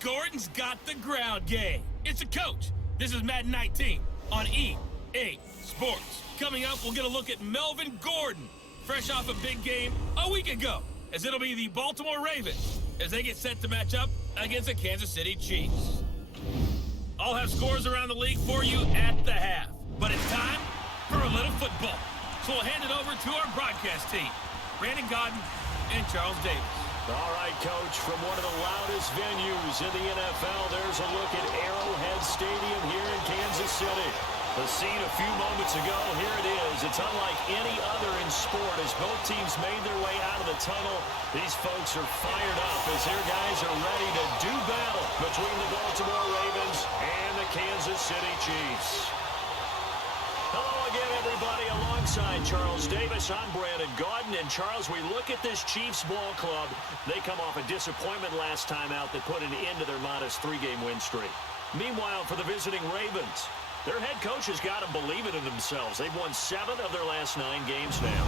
Gordon's got the ground game. It's a coach. This is Madden 19 on EA Sports. Coming up, we'll get a look at Melvin Gordon, fresh off a big game a week ago, as it'll be the Baltimore Ravens as they get set to match up against the Kansas City Chiefs. I'll have scores around the league for you at the half, but it's time for a little football. So we'll hand it over to our broadcast team, Brandon Godden and Charles Davis. All right, Coach, from one of the loudest venues in the NFL, there's a look at Arrowhead Stadium here in Kansas City. The scene a few moments ago, here it is. It's unlike any other in sport as both teams made their way out of the tunnel. These folks are fired up as their guys are ready to do battle between the Baltimore Ravens and the Kansas City Chiefs. Hello again, everybody. Alongside Charles Davis, I'm Brandon Godden. And Charles, we look at this Chiefs ball club. They come off a disappointment last time out that put an end to their modest 3-game win streak. Meanwhile, for the visiting Ravens, their head coach has got them believing in themselves. They've won 7 of their last 9 games now.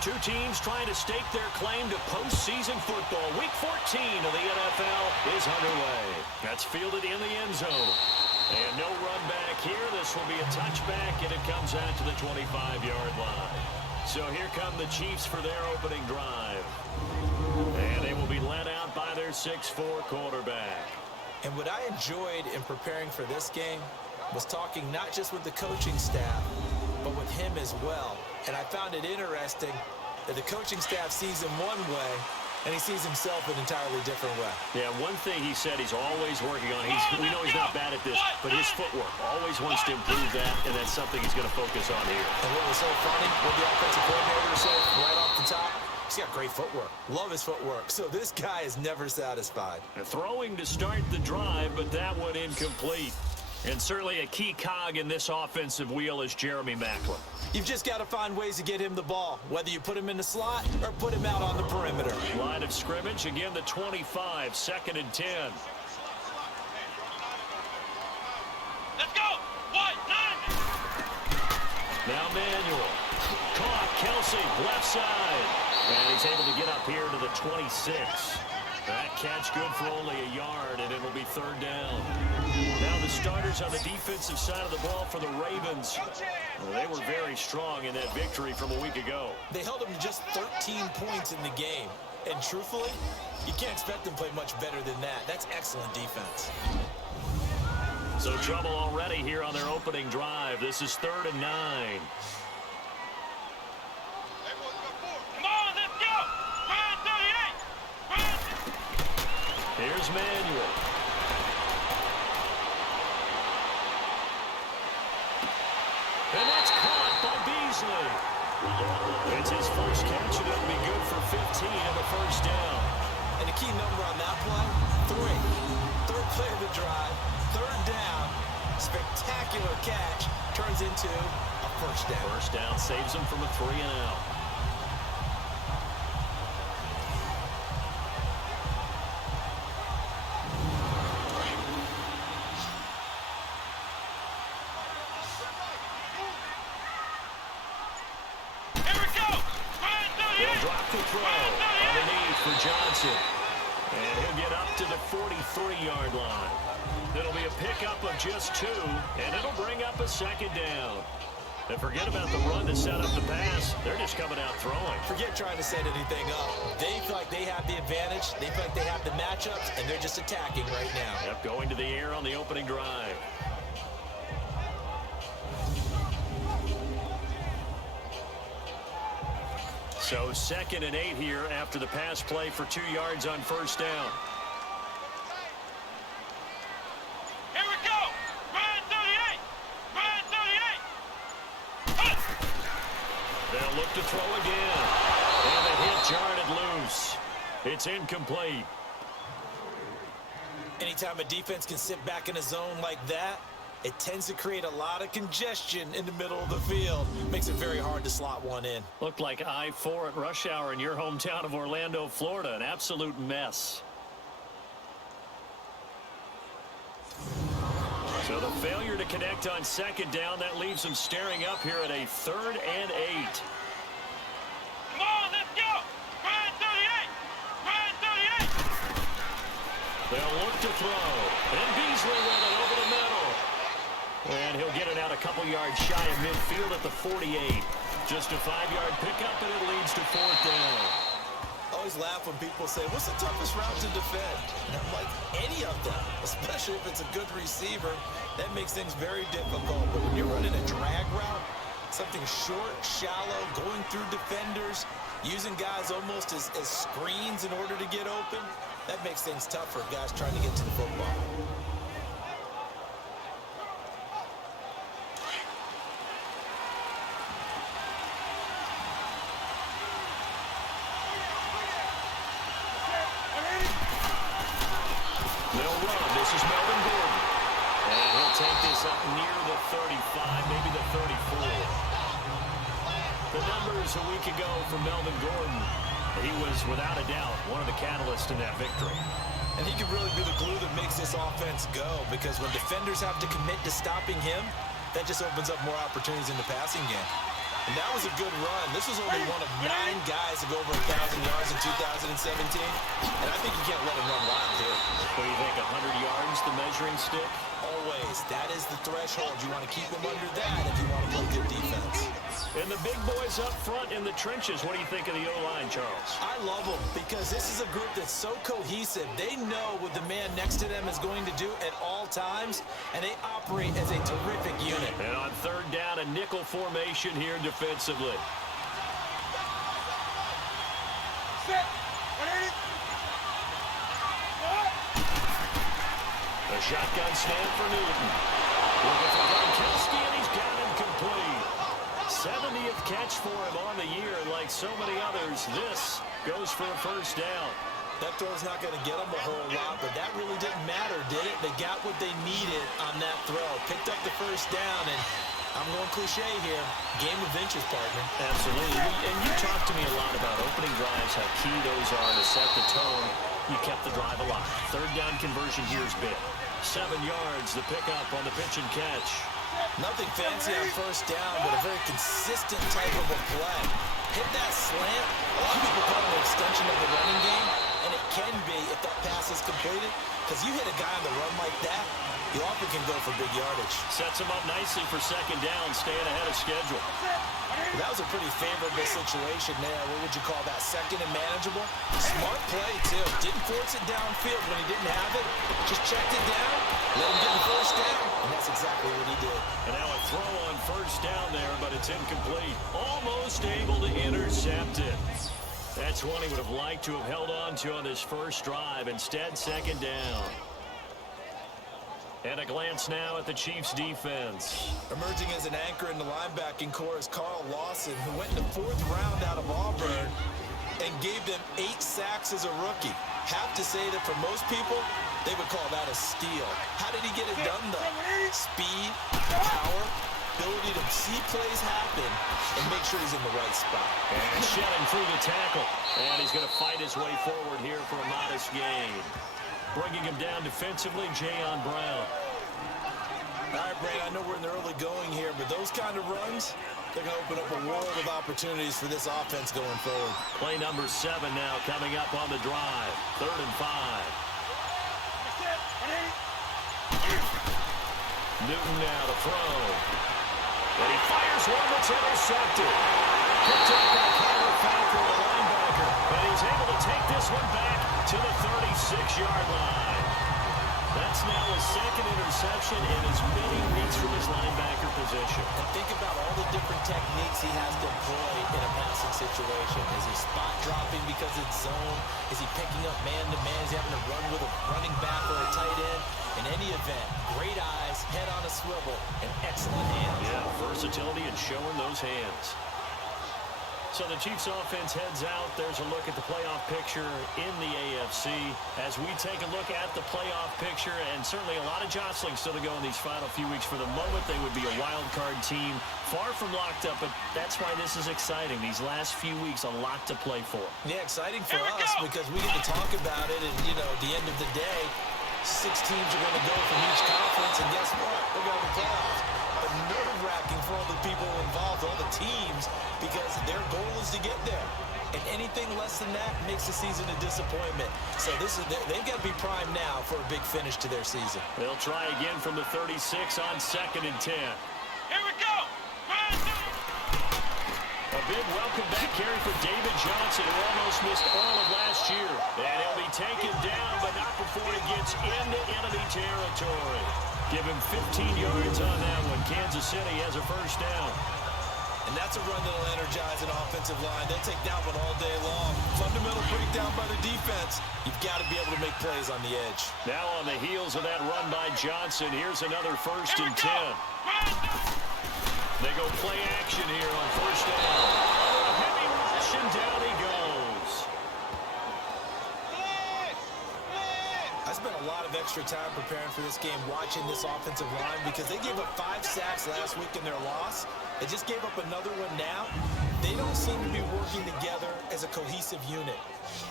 Two teams trying to stake their claim to postseason football. Week 14 of the NFL is underway. That's fielded in the end zone. And no run back here. This will be a touchback, and it comes out to the 25-yard line. So here come the Chiefs for their opening drive. And they will be led out by their 6'4 quarterback. And what I enjoyed in preparing for this game was talking not just with the coaching staff, but with him as well. And I found it interesting that the coaching staff sees him one way, and he sees himself an entirely different way. Yeah, one thing he said he's always working on. We know he's not bad at this, but his footwork, always wants to improve that, and that's something he's going to focus on here. And what was so funny, what the offensive coordinator said right off the top, he's got great footwork. Love his footwork. So this guy is never satisfied. Throwing to start the drive, but that one incomplete. And certainly a key cog in this offensive wheel is Jeremy Maclin. You've just got to find ways to get him the ball, whether you put him in the slot or put him out on the perimeter. Line of scrimmage, again the 25, 2nd and 10. Let's go! What? 9! Now Manuel. Caught, Kelsey, left side. And he's able to get up here to the 26. That catch good for only a yard, and it'll be 3rd down. Now the starters on the defensive side of the ball for the Ravens. Well, they were very strong in that victory from a week ago. They held them to just 13 points in the game. And truthfully, you can't expect them to play much better than that. That's excellent defense. So trouble already here on their opening drive. This is 3rd and 9. Come on, let's go! Ryan 38! Here's Manuel. And that's caught by Beasley. It's his first catch, and it'll be good for 15 and a 1st down. And the key number on that play, 3. 3rd play of the drive, 3rd down, spectacular catch, turns into a 1st down. 1st down saves him from a 3-and-out. Johnson. And he'll get up to the 43-yard line. It'll be a pickup of just 2, and it'll bring up a 2nd down. And forget about the run to set up the pass. They're just coming out throwing. Forget trying to set anything up. They feel like they have the advantage. They feel like they have the matchups, and they're just attacking right now. Yep, going to the air on the opening drive. So 2nd and 8 here after the pass play for 2 yards on 1st down. Here we go! Ryan 38! Ryan 38! They'll look to throw again. And the hit jarred loose. It's incomplete. Anytime a defense can sit back in a zone like that, it tends to create a lot of congestion in the middle of the field. Makes it very hard to slot one in. Looked like I-4 at rush hour in your hometown of Orlando, Florida. An absolute mess. So the failure to connect on second down, that leaves them staring up here at a 3rd and 8. Come on, let's go! Ryan 38! Ryan 38! They'll look to throw. And Beasley with it over the middle. And he'll get it out a couple yards shy of midfield at the 48. Just a 5-yard pickup, and it leads to 4th down. I always laugh when people say, what's the toughest route to defend? And I'm like, any of them, especially if it's a good receiver. That makes things very difficult. But when you're running a drag route, something short, shallow, going through defenders, using guys almost as screens in order to get open, that makes things tough for guys trying to get to the football. They'll run. This is Melvin Gordon. And he'll take this up near the 35, maybe the 34. The numbers a week ago for Melvin Gordon. He was, without a doubt, one of the catalysts in that victory. And he could really be the glue that makes this offense go, because when defenders have to commit to stopping him, that just opens up more opportunities in the passing game. And that was a good run. This was only one of 9 guys to go over 1,000 yards in 2017. And I think you can't let him run wild here. What do you think, 100 yards, the measuring stick? Always. That is the threshold. You want to keep them under that if you want to play good defense. And the big boys up front in the trenches. What do you think of the O-line, Charles? I love them because this is a group that's so cohesive. They know what the man next to them is going to do at all times, and they operate as a terrific unit. And on 3rd down, a nickel formation here defensively. Set! A shotgun snap for Newton. Looking for Gronkowski, and he's got him complete. 70th catch for him on the year, and like so many others, this goes for a 1st down. That throw's not going to get them a whole lot, but that really didn't matter, did it? They got what they needed on that throw. Picked up the 1st down, and I'm going cliche here. Game of inches, partner. Absolutely. And you talked to me a lot about opening drives, how key those are to set the tone. You kept the drive alive. 3rd down conversion here is big. 7 yards, the pickup on the pitch and catch. Nothing fancy on 1st down, but a very consistent type of a play. Hit that slant. A lot of people call it an extension of the running game, and it can be if that pass is completed, because you hit a guy on the run like that, you often can go for big yardage. Sets him up nicely for 2nd down, staying ahead of schedule. That was a pretty favorable situation there. What would you call that? 2nd and manageable? Smart play, too. Didn't force it downfield when he didn't have it. Just checked it down, let him get the 1st down, and that's exactly what he did. And now a throw on 1st down there, but it's incomplete. Almost able to intercept it. That's one he would have liked to have held on to on this 1st drive. Instead, 2nd down. And a glance now at the Chiefs' defense. Emerging as an anchor in the linebacking core is Carl Lawson, who went in the 4th round out of Auburn and gave them 8 sacks as a rookie. Have to say that for most people, they would call that a steal. How did he get it done, though? Speed, power, ability to see plays happen and make sure he's in the right spot. And shedding through the tackle. And he's going to fight his way forward here for a modest gain. Bringing him down defensively, Jayon Brown. All right, Brad, I know we're in the early going here, but those kind of runs, they're going to open up a world of opportunities for this offense going forward. Play number 7 now coming up on the drive. 3rd and 5. Newton now to throw. And he fires one that's intercepted. Picked up by Kyler Factor, the linebacker. And he's able to take this one back to the 36-yard line. That's now his 2nd interception in as many weeks from his linebacker position. And think about all the different techniques he has to employ in a passing situation. Is he spot dropping because it's zone? Is he picking up man-to-man? Is he having to run with a running back or a tight end? In any event, great eyes, head on a swivel, and excellent hands. Yeah, versatility and showing those hands. So the Chiefs offense heads out. There's a look at the playoff picture in the AFC. As we take a look at the playoff picture, and certainly a lot of jostling still to go in these final few weeks. For the moment, they would be a wild card team, far from locked up, but that's why this is exciting. These last few weeks, a lot to play for. Yeah, exciting for us because we get to talk about it, and, you know, at the end of the day, 6 teams are going to go from each conference, and guess what? We're going to the playoffs. But nerve-wracking for all the people involved, all the teams, because their goal is to get there. And anything less than that makes the season a disappointment. So they've got to be primed now for a big finish to their season. They'll try again from the 36 on 2nd and 10. Here we go. A big welcome back carry for David Johnson, who almost missed all of last year. And he'll be taken down, but not before he gets into enemy territory. Give him 15 yards on that one. Kansas City has a first down. And that's a run that'll energize an offensive line. They'll take that one all day long. Fundamental breakdown by the defense. You've got to be able to make plays on the edge. Now on the heels of that run by Johnson, here's another 1st and 10. They go play action here on 1st down. A heavy rush, and down he goes. I spent a lot of extra time preparing for this game, watching this offensive line, because they gave up 5 sacks last week in their loss. They just gave up another one now. They don't seem to be working together as a cohesive unit.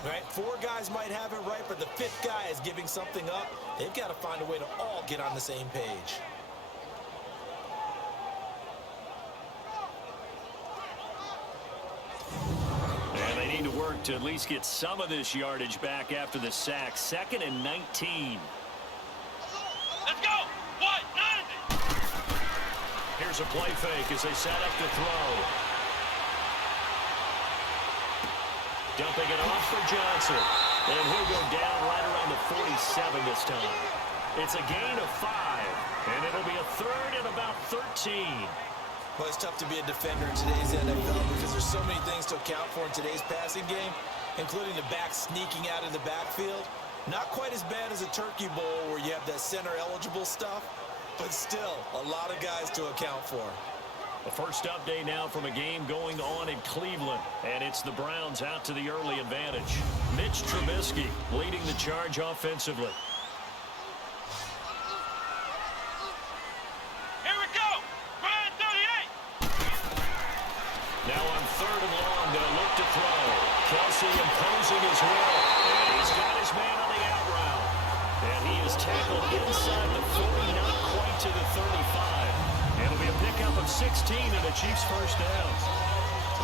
Right? 4 guys might have it right, but the 5th guy is giving something up. They've got to find a way to all get on the same page. And they need to work to at least get some of this yardage back after the sack. 2nd and 19. Let's go. What? Here's a play fake as they set up to throw. Dumping it off for Johnson. And he'll go down right around the 47 this time. It's a gain of 5. And it'll be a 3rd and about 13. Well, it's tough to be a defender in today's NFL because there's so many things to account for in today's passing game, including the back sneaking out of the backfield. Not quite as bad as a turkey bowl where you have that center-eligible stuff, but still a lot of guys to account for. The first update now from a game going on in Cleveland, and it's the Browns out to the early advantage. Mitch Trubisky leading the charge offensively. Now on 3rd and long, they'll look to throw. Kelsey imposing his will, and he's got his man on the out route. And he is tackled inside the 40, not quite to the 35. It'll be a pickup of 16 and a Chiefs first down.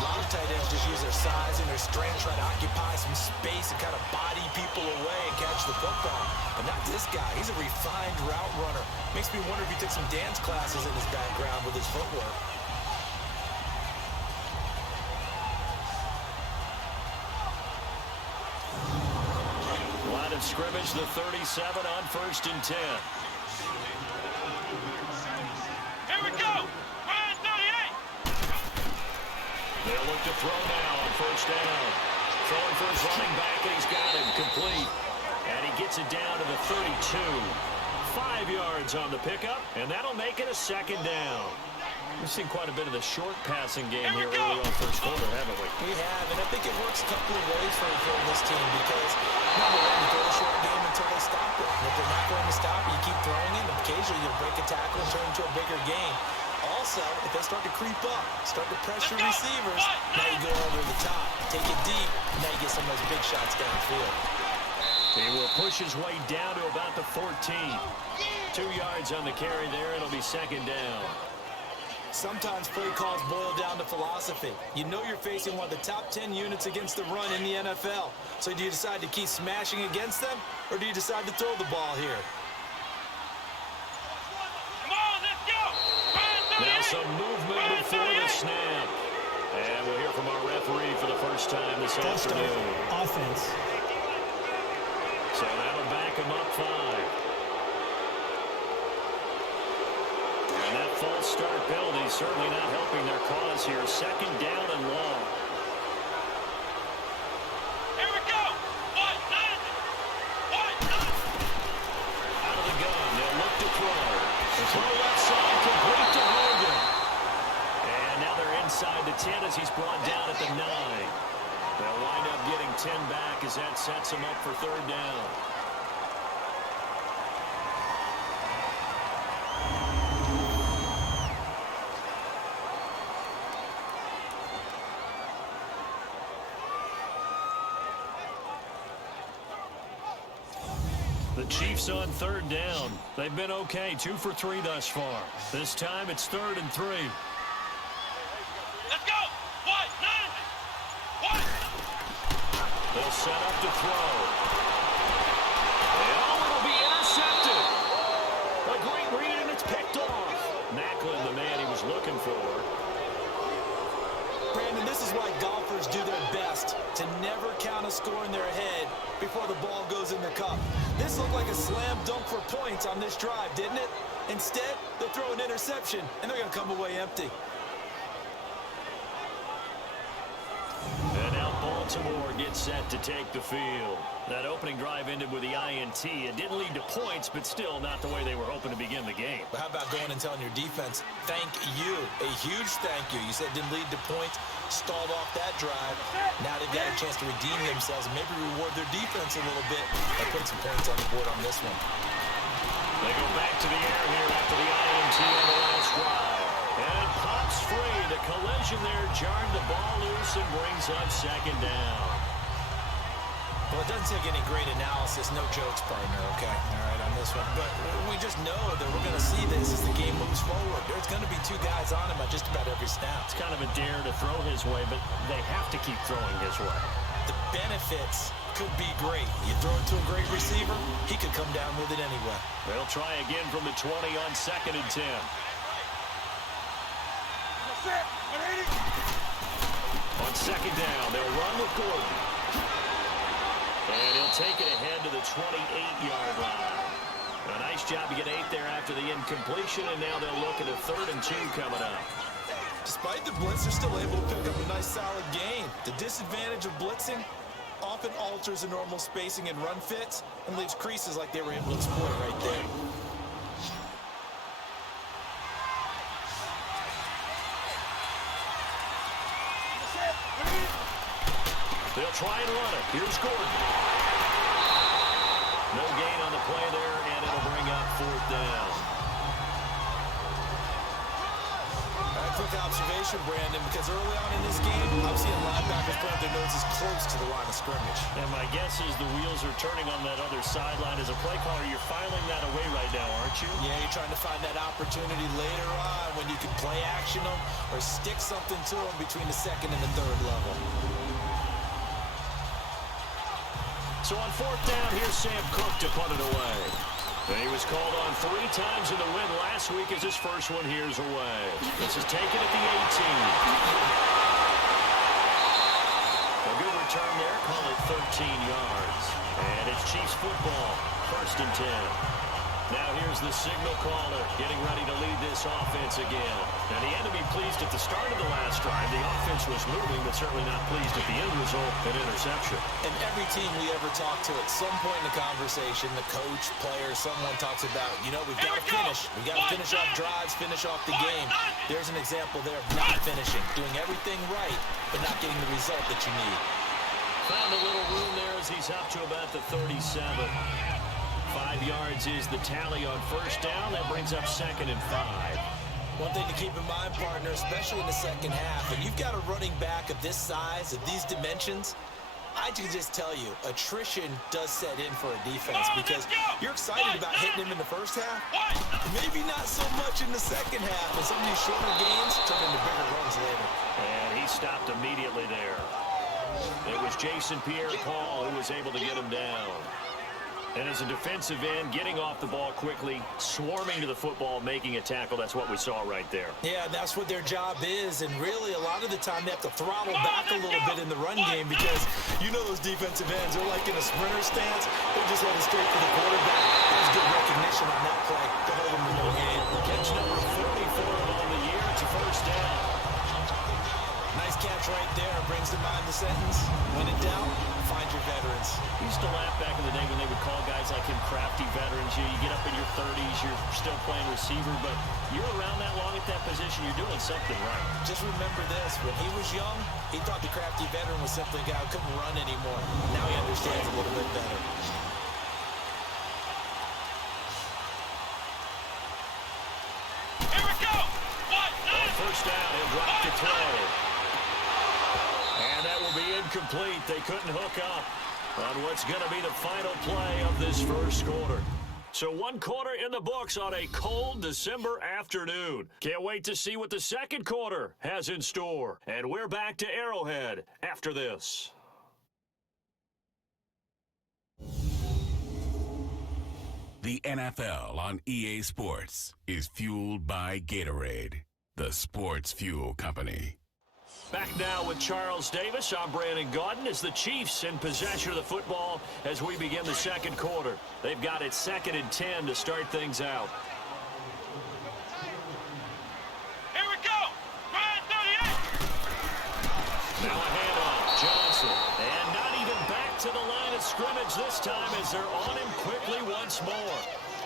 A lot of tight ends just use their size and their strength, try to occupy some space and kind of body people away and catch the football. But not this guy. He's a refined route runner. Makes me wonder if he took some dance classes in his background with his footwork. Line of scrimmage, the 37 on 1st and 10. Here we go. They'll look to throw now on 1st down. Throwing for his running back, and he's got him complete. And he gets it down to the 32. 5 yards on the pickup, and that'll make it a 2nd down. We've seen quite a bit of the short passing game here early on first quarter, haven't we? We have, and I think it works a couple of ways for this team because, number one, you throw a short game until they stop it. And if they're not going to stop it, you keep throwing it, and occasionally you'll break a tackle and turn into a bigger game. Also, if they start to creep up, start to pressure receivers, now you go over the top, take it deep, and now you get some of those big shots downfield. He will push his way down to about the 14. 2 yards on the carry there. It'll be 2nd down. Sometimes play calls boil down to philosophy. You know you're facing one of the top 10 units against the run in the NFL. So do you decide to keep smashing against them, or do you decide to throw the ball here? Come on, let's go. Now some movement before the snap. And we'll hear from our referee for the first time this afternoon. Offense. So that'll back him up 5. And that false start penalty certainly not helping their cause here. 2nd down and long. Here we go. Out of the gun, they'll look to throw. The throw left side, complete to Hogan. And now they're in inside the 10 as he's brought down at the 9. They'll wind up getting 10 back as that sets him up for third down. The Chiefs on third down. They've been okay, 2 for 3 thus far. This time it's 3rd and 3. Let's go! What? What? They'll set up to throw. And it'll be intercepted. A great read, and it's picked off. Macklin, the man he was looking for. Brandon, this is why golfers do their best to never count a score in their head before the ball goes in the cup. This looked like a slam dunk for points on this drive, didn't it? Instead, they'll throw an interception, and they're going to come away empty. And now Baltimore gets set to take the field. That opening drive ended with the INT. It didn't lead to points, but still not the way they were hoping to begin the game. But how about going and telling your defense, thank you, a huge thank you. You said it didn't lead to points, stalled off that drive. Now they've got a chance to redeem themselves and maybe reward their defense a little bit by putting some points on the board on this one. They go back to the air here after the INT on the last drive. And it pops free. The collision there jarred the ball loose and brings up second down. Well, it doesn't take any great analysis, no jokes, partner, okay? All right, on this one. But we just know that we're going to see this as the game moves forward. There's going to be 2 guys on him at just about every snap. It's kind of a dare to throw his way, but they have to keep throwing his way. The benefits could be great. You throw it to a great receiver, he could come down with it anyway. They'll try again from the 20 on 2nd and 10. On 2nd down, they'll run with Gordon. And he'll take it ahead to the 28-yard line. A nice job to get 8 there after the incompletion, and now they'll look at a 3rd and 2 coming up. Despite the blitz, they're still able to pick up a nice solid gain. The disadvantage of blitzing often alters the normal spacing and run fits and leaves creases like they were able to exploit right there. They'll try and run it. Here's Gordon. No gain on the play there, and it'll bring up 4th down. Quick observation, Brandon, because early on in this game, I'm seeing linebackers put their noses close to the line of scrimmage. And my guess is the wheels are turning on that other sideline. As a play caller, you're filing that away right now, aren't you? Yeah, you're trying to find that opportunity later on when you can play action them or stick something to them between the 2nd and the 3rd level. So on 4th down, here's Sam Cook to punt it away. And he was called on 3 times in the win last week as his first one here's away. This is taken at the 18. A good return there, call it 13 yards. And it's Chiefs football, 1st and 10. Now here's the signal caller getting ready to lead this offense again. And he had to be pleased at the start of the last drive. The offense was moving, but certainly not pleased at the end result, an interception. And every team we ever talk to at some point in the conversation, the coach, player, someone talks about, you know, we've got to finish. We've got to finish off drives, finish off the game. There's an example there of not finishing, doing everything right, but not getting the result that you need. Found a little room there as he's up to about the 37. 5 yards is the tally on 1st down. That brings up 2nd and 5. One thing to keep in mind, partner, especially in the second half, and you've got a running back of this size, of these dimensions, I can just tell you, attrition does set in for a defense because you're excited about hitting him in the first half, maybe not so much in the second half, and some of these shorter gains turn into bigger runs later. And he stopped immediately there. It was Jason Pierre-Paul who was able to get him down. And as a defensive end, getting off the ball quickly, swarming to the football, making a tackle, that's what we saw right there. Yeah, that's what their job is, and really a lot of the time they have to throttle back a little bit in the run game because you know those defensive ends, they're like in a sprinter stance, they're just heading straight for the quarterback. There's good recognition on that play to hold them to no gain. Catch number 44 on the year, it's a 1st down. Nice catch quote right there brings to mind the sentence, when in doubt, find your veterans. We used to laugh back in the day when they would call guys like him crafty veterans. You get up in your 30s, you're still playing receiver, but you're around that long at that position, you're doing something right. Just remember this, when he was young, he thought the crafty veteran was simply a guy who couldn't run anymore. Now he understands a little bit better. First down, he'll drop to throw. And that will be incomplete. They couldn't hook up on what's going to be the final play of this first quarter. So 1 quarter in the books on a cold December afternoon. Can't wait to see what the second quarter has in store. And we're back to Arrowhead after this. The NFL on EA Sports is fueled by Gatorade, the sports fuel company. Back now with Charles Davis. I'm Brandon Gaudin as the Chiefs in possession of the football as we begin the second quarter. They've got it 2nd and 10 to start things out. Here we go! Ryan 38! Now a handoff. Johnson. And not even back to the line of scrimmage this time as they're on him quickly once more.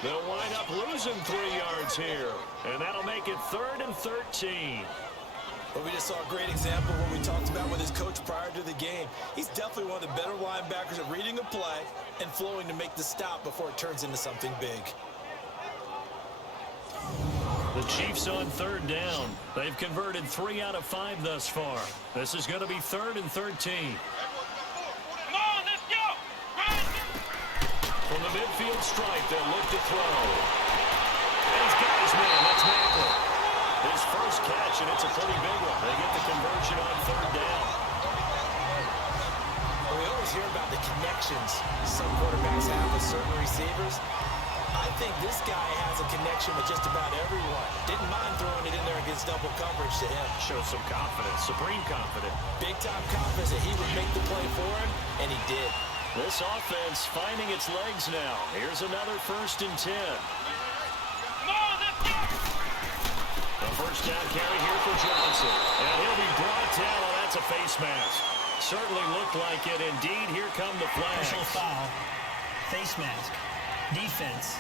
They'll wind up losing 3 yards here. And that'll make it 3rd and 13. Well, we just saw a great example of what we talked about with his coach prior to the game. He's definitely one of the better linebackers at reading a play and flowing to make the stop before it turns into something big. The Chiefs on 3rd down. They've converted 3 out of 5 thus far. This is going to be 3rd and 13. Come on, let's go! From the midfield stripe, they'll look to throw. And he's got his man. That's Macklin. His first catch, and it's a pretty big one. They get the conversion on 3rd down. Well, we always hear about the connections some quarterbacks have with certain receivers. I think this guy has a connection with just about everyone. Didn't mind throwing it in there against double coverage to him. Shows some confidence, supreme confidence. Big-time confidence that he would make the play for him, and he did. This offense finding its legs now. Here's another 1st and 10. A first down carry here for Johnson. And he'll be brought down. Oh, that's a face mask. Certainly looked like it. Indeed, here come the flags. Personal foul. Face mask. Defense.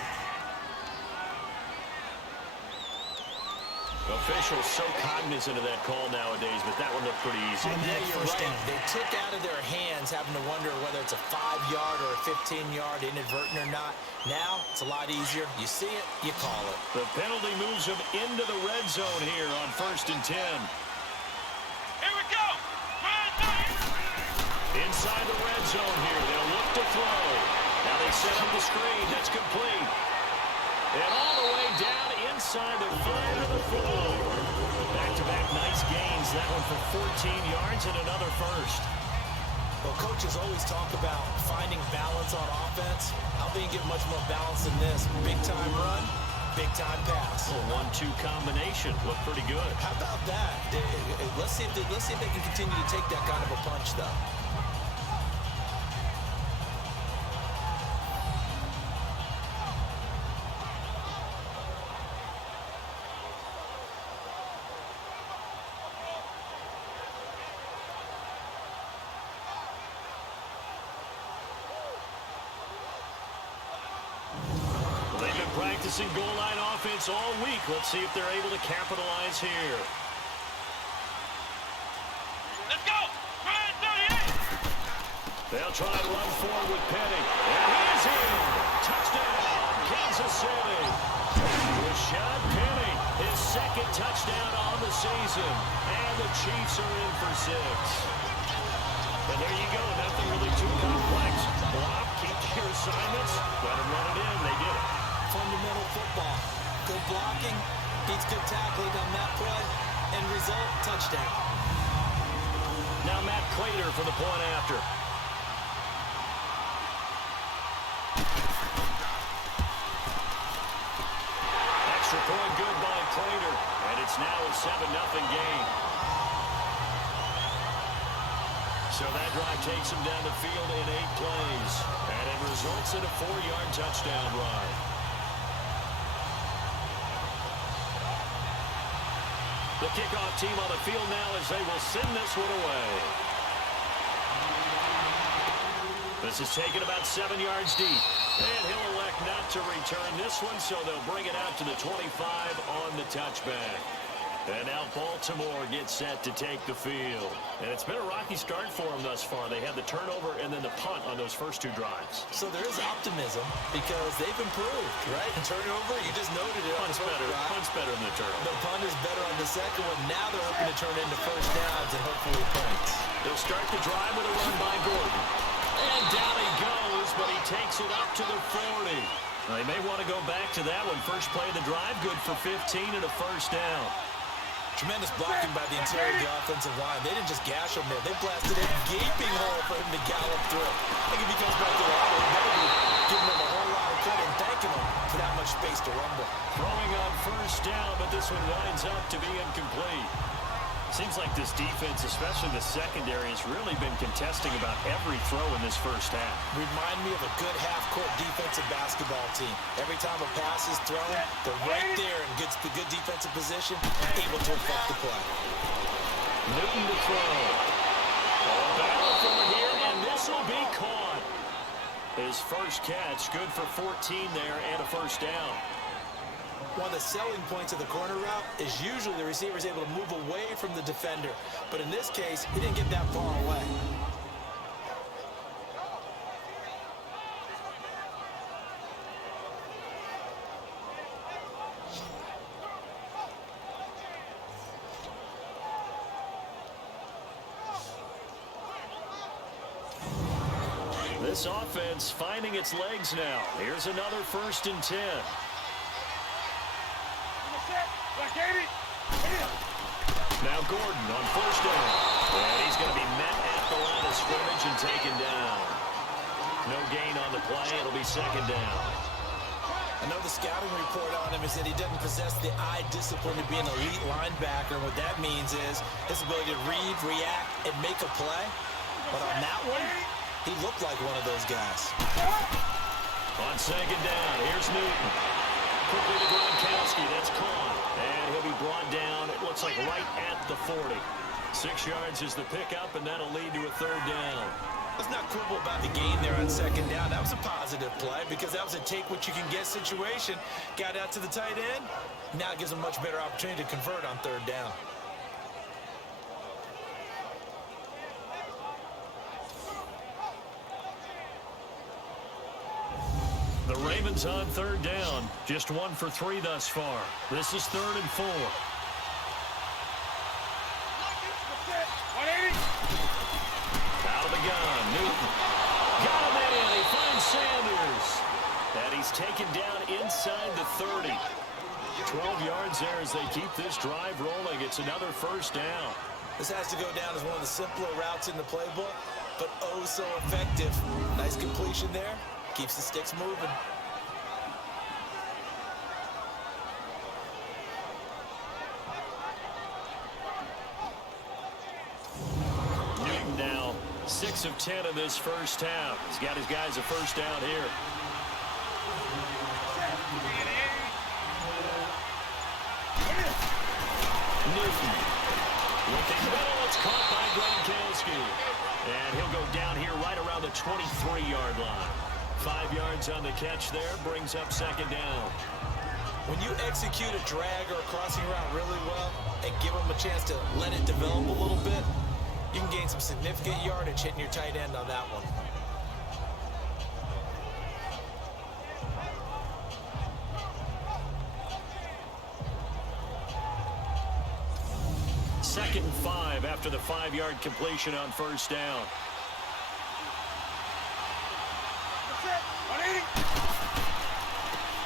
Officials so cognizant of that call nowadays, but that one looked pretty easy. Yeah, you're First right. down. They took out of their hands having to wonder whether it's a 5-yard or a 15-yard inadvertent or not. Now, it's a lot easier. You see it, you call it. The penalty moves him into the red zone here on 1st and 10. Here we go! Inside the red zone here, they'll look to throw. Now they set up the screen. That's complete. And all the way down inside the 5 of the 4. Back-to-back nice gains. That one for 14 yards and another first. Well, coaches always talk about finding balance on offense. How can you get much more balance than this? Big-time run, big-time pass. A 1-2 combination. Looked pretty good. How about that? Let's see if they can continue to take that kind of a punch, though. Practicing goal line offense all week. Let's see if they're able to capitalize here. Let's go! Ryan 38! They'll try to run forward with Penny. And he's in! Touchdown, Kansas City! Rashad Penny, his 2nd touchdown on the season. And the Chiefs are in for 6. And there you go. Nothing really too complex. Block, keep to your assignments. Let them run it in. They did it. Fundamental football. Good blocking, beats good tackling on that play, and result, touchdown. Now Matt Prater for the point after. Extra point good by Prater, and it's now a 7-0 game. So that drive takes him down the field in 8 plays, and it results in a 4-yard touchdown run. The kickoff team on the field now as they will send this one away. This is taken about 7 yards deep. And he'll elect not to return this one, so they'll bring it out to the 25 on the touchback. And now Baltimore gets set to take the field. And it's been a rocky start for them thus far. They had the turnover and then the punt on those first 2 drives. So there is optimism because they've improved, right? And turnover, you just noted it. Punt's better than the turnover. The punt is better on the second one. Now they're hoping to turn it into first downs and hopefully points. They'll start the drive with a run by Gordon. And down he goes, but he takes it up to the 40. They may want to go back to that one. First play of the drive, good for 15 and a first down. Tremendous blocking by the interior of the offensive line. They didn't just gash him there. They blasted a gaping hole for him to gallop through. I think if he comes back to the line, he better be giving him a whole lot of credit and thanking him for that much space to rumble. Throwing on first down, but this one winds up to be incomplete. Seems like this defense, especially the secondary, has really been contesting about every throw in this first half. Remind me of a good half-court defensive basketball team. Every time a pass is thrown, they're right there in good defensive position, able to affect the play. Newton to throw. A battle for here, and this will be caught. His first catch, good for 14 there and a first down. One of the selling points of the corner route is usually the receiver is able to move away from the defender. But in this case, he didn't get that far away. This offense finding its legs now. Here's another 1st and 10. Now Gordon on first down. And he's going to be met at the line of scrimmage and taken down. No gain on the play. It'll be 2nd down. I know the scouting report on him is that he doesn't possess the eye discipline to be an elite linebacker. And what that means is his ability to read, react, and make a play. But on that one, he looked like one of those guys. On 2nd down, here's Newton. Quickly to Gronkowski. That's caught. And he'll be brought down, it looks like right at the 40. 6 yards is the pickup, and that'll lead to a 3rd down. Let's not quibble about the gain there on 2nd down. That was a positive play because that was a take-what-you-can-get situation. Got out to the tight end. Now it gives him a much better opportunity to convert on 3rd down. The Ravens on 3rd down. Just 1 for 3 thus far. This is 3rd and 4. Out of the gun, Newton. Got him in. He finds Sanders. And he's taken down inside the 30. 12 yards there as they keep this drive rolling. It's another 1st down. This has to go down as one of the simpler routes in the playbook, but oh so effective. Nice completion there. Keeps the sticks moving. Newton now 6 of 10 in this first half. He's got his guys a 1st down here. Newton looking middle. It's caught by Gronkowski. And he'll go down here right around the 23-yard line. 5 yards on the catch there, brings up 2nd down. When you execute a drag or a crossing route really well and give them a chance to let it develop a little bit, you can gain some significant yardage hitting your tight end on that one. Second and 5 after the 5-yard completion on 1st down.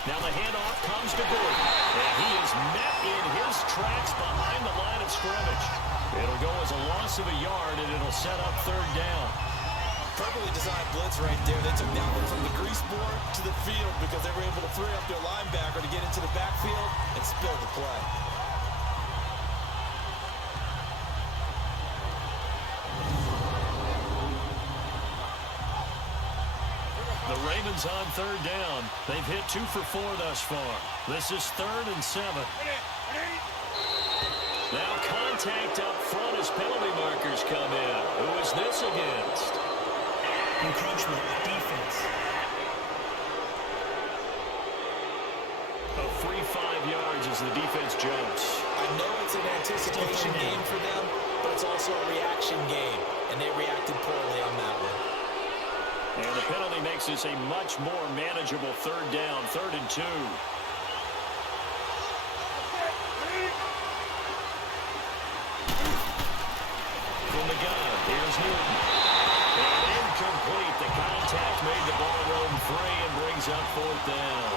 Now the handoff comes to Gordon. And he is met in his tracks behind the line of scrimmage. It'll go as a loss of a yard, and it'll set up 3rd down. Perfectly designed blitz right there. They took that one from the grease board to the field because they were able to free up their linebacker to get into the backfield and spill the play. The Ravens on 3rd down. They've hit 2 for 4 thus far. This is 3rd and 7. Now points against. Encroachment, defense. A free 5 yards as the defense jumps. I know it's an anticipation game for them, but it's also a reaction game, and they reacted poorly on that one. And the penalty makes this a much more manageable third down, 3rd and 2. From the gun, here's Newton. And incomplete. The contact made the ball roam free and brings up 4th down.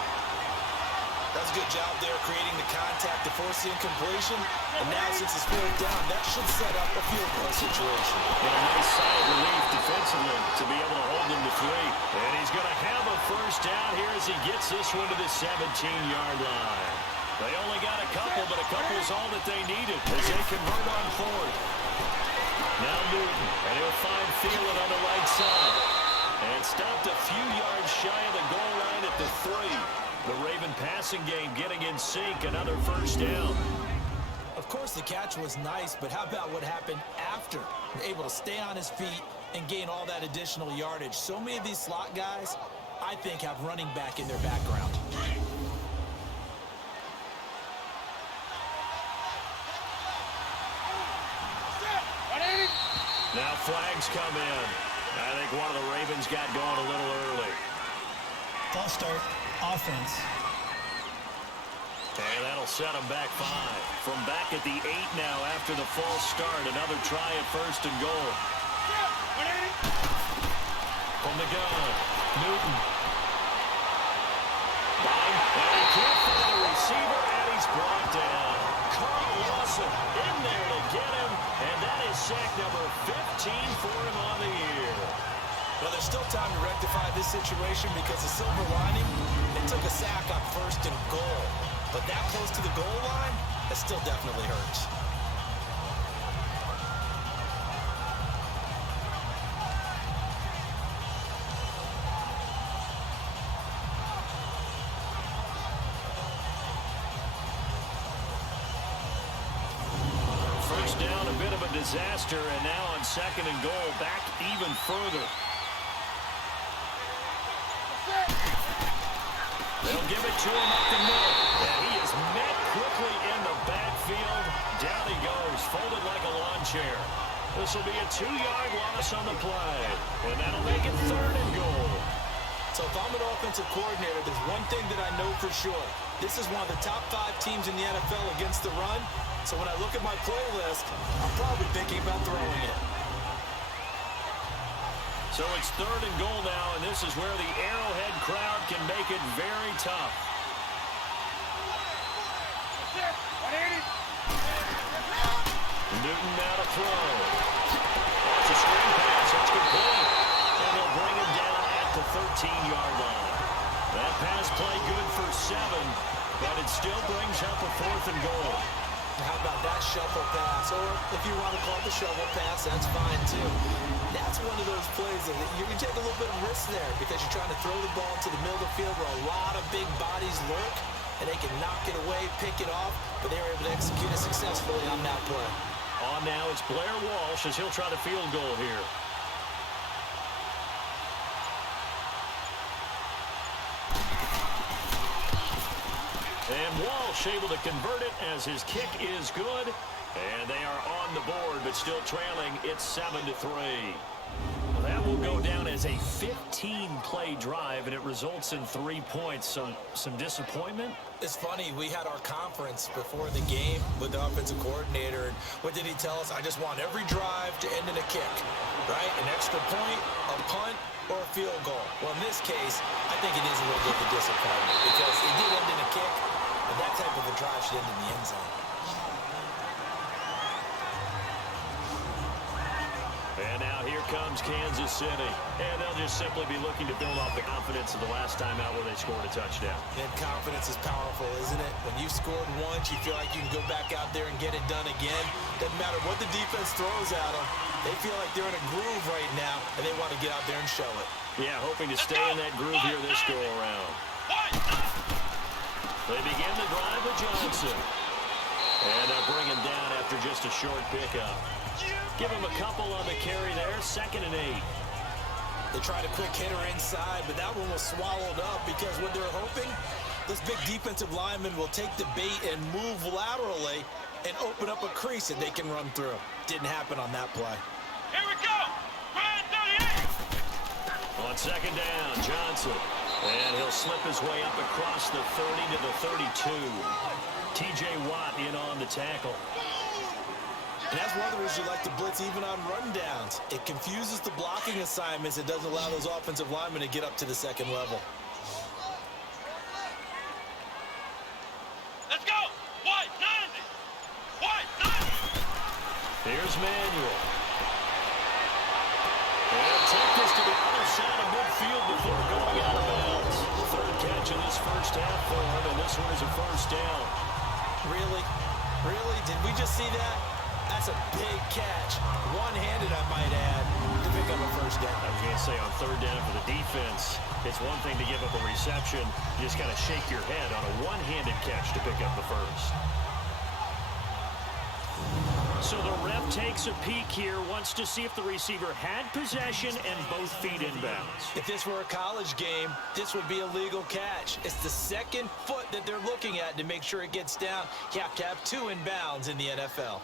That's a good job there creating the contact to force the incompletion. And now since it's 4th down, that should set up a field goal situation. And a nice sigh of relief defensively to be able to hold them to 3. And he's going to have a first down here as he gets this one to the 17-yard line. They only got a couple, but a couple is all that they needed as they convert on 4th. Now Newton, and he'll find Thielen on the right side. And stopped a few yards shy of the goal line at the 3. The Raven passing game getting in sync, another first down. Of course, the catch was nice, but how about what happened after? Able to stay on his feet and gain all that additional yardage. So many of these slot guys, I think, have running back in their background. Now flags come in. I think one of the Ravens got going a little early. False start, offense. And that'll set them back 5. From back at the 8 now after the false start. Another try at 1st and goal. From the gun, Newton. And he can't find a receiver, and he's brought down. Carl Lawson in there to get him, and that is sack number 15 for him on the year. Well, there's still time to rectify this situation because the silver lining, they took a sack on 1st and goal. But that close to the goal line, that still definitely hurts. First down, a bit of a disaster, and now on 2nd and goal, back even further. They'll give it to him up the middle. And he is met quickly in the backfield. Down he goes, folded like a lawn chair. This will be a 2-yard loss on the play. And that'll make it 3rd and goal. So if I'm an offensive coordinator, there's one thing that I know for sure. This is one of the top 5 teams in the NFL against the run. So when I look at my playlist, I'm probably thinking about throwing it. So it's 3rd and goal now, and this is where the Arrowhead crowd can make it very tough. Newton now to throw. It's a screen pass. It's complete. And they'll bring him down at the 13-yard line. That pass play good for 7, but it still brings up a 4th and goal. How about that shuffle pass? Or if you want to call it the shovel pass, that's fine too. That's one of those plays that you can take a little bit of risk there because you're trying to throw the ball to the middle of the field where a lot of big bodies lurk, and they can knock it away, pick it off, but they were able to execute it successfully on that play. On now, it's Blair Walsh as he'll try the field goal here. And Walsh able to convert it as his kick is good. And they are on the board, but still trailing. It's 7-3. That will go down as a 15-play drive, and it results in 3 points. So some disappointment. It's funny, we had our conference before the game with the offensive coordinator, and what did he tell us? I just want every drive to end in a kick, right? An extra point, a punt, or a field goal. Well, in this case, I think it is a little bit of a disappointment because it did end in a kick, but that type of a drive should end in the end zone. And now here comes Kansas City. And they'll just simply be looking to build off the confidence of the last time out where they scored a touchdown. And confidence is powerful, isn't it? When you scored once, you feel like you can go back out there and get it done again. Doesn't matter what the defense throws at them. They feel like they're in a groove right now, and they want to get out there and show it. Yeah, hoping to stay in that groove here this go-around. They begin the drive with Johnson. And they'll bring him down after just a short pickup. Give him a couple on the carry there, 2nd and 8. They tried a quick hitter inside, but that one was swallowed up because what they're hoping, this big defensive lineman will take the bait and move laterally and open up a crease that they can run through. Didn't happen on that play. Here we go! Ryan 38! On 2nd down, Johnson. And he'll slip his way up across the 30 to the 32. T.J. Watt in on the tackle. And that's one of the reasons you like to blitz even on rundowns. It confuses the blocking assignments. It doesn't allow those offensive linemen to get up to the 2nd level. Let's go! White, 90! White, 90! Here's Manuel. And take this to the other side of midfield before going out of bounds. 3rd catch in this first half for him, and this one is a 1st down. Really? Really? Did we just see that? That's a big catch. One-handed, I might add, to pick up a 1st down. I was going to say on 3rd down for the defense, it's one thing to give up a reception. You just got to shake your head on a one-handed catch to pick up the 1st. So the ref takes a peek here, wants to see if the receiver had possession and both feet inbounds. If this were a college game, this would be a legal catch. It's the 2nd foot that they're looking at to make sure it gets down. You have to have 2 inbounds in the NFL.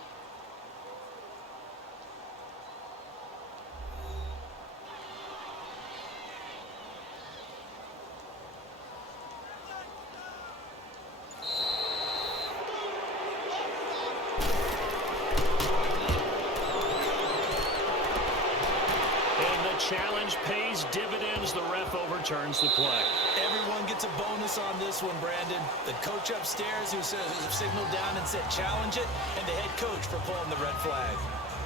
Challenge pays dividends. The ref overturns the play. Everyone gets a bonus on this one, Brandon. The coach upstairs who signaled down and said challenge it, and the head coach for pulling the red flag.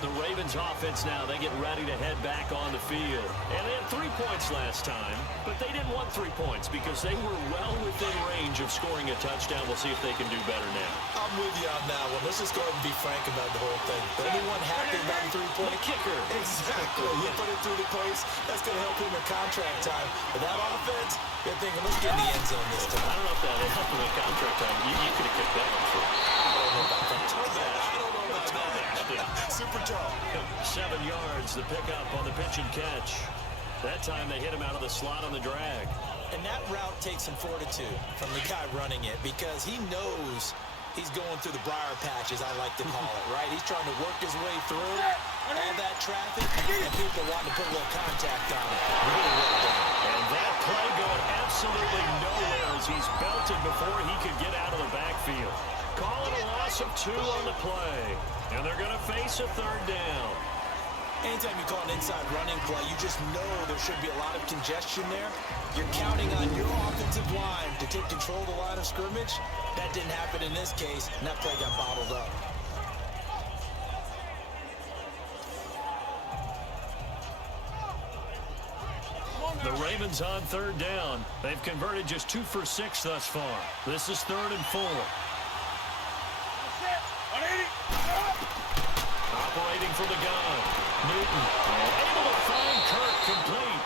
The Ravens offense now, they get ready to head back on the field. And they had 3 points last time, but they didn't want 3 points because they were well within range of scoring a touchdown. We'll see if they can do better now. I'm with you on that one. Let's just go ahead and be frank about the whole thing. The only one happy about the 3-point The kicker. Exactly. You put it through the post. That's going to help him in contract time. But that offense, they're thinking, let's get in the end zone this time. I don't know if that helped him in contract time. You could have kicked that one for. I don't know about that. I don't know about that. Super tall. 7 yards, the pickup on the pitch and catch. That time they hit him out of the slot on the drag. And that route takes some fortitude from the guy running it because he knows he's going through the briar patch, as I like to call it, right? He's trying to work his way through all that traffic, and people wanting to put a little contact on it. Really well done. And that play going absolutely nowhere as he's belted before he could get out of the backfield. Call it a loss of 2 on the play. And they're going to face a 3rd down. Anytime you call an inside running play, you just know there should be a lot of congestion there. You're counting on your offensive line to take control of the line of scrimmage. That didn't happen in this case, and that play got bottled up. The Ravens on 3rd down. They've converted just 2 for 6 thus far. This is 3rd and 4. Operating from the gun. Newton able to find Kirk complete.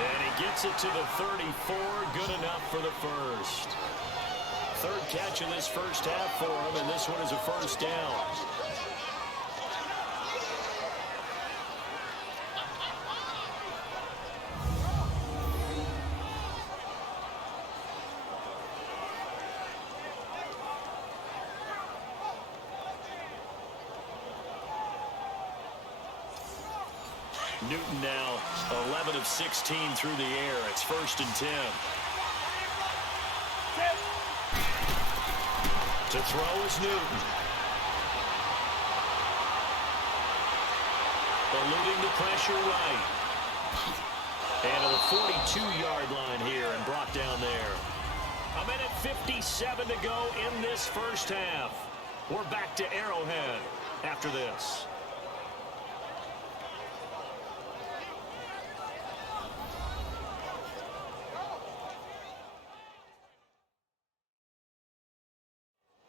And he gets it to the 34. Good enough for the 1st. 3rd catch in this first half for him, and this one is a 1st down. Newton now 11 of 16 through the air. It's 1st and 10. To throw is Newton. Eluding the pressure right. And to the 42-yard line here and brought down there. A minute 57 to go in this first half. We're back to Arrowhead after this.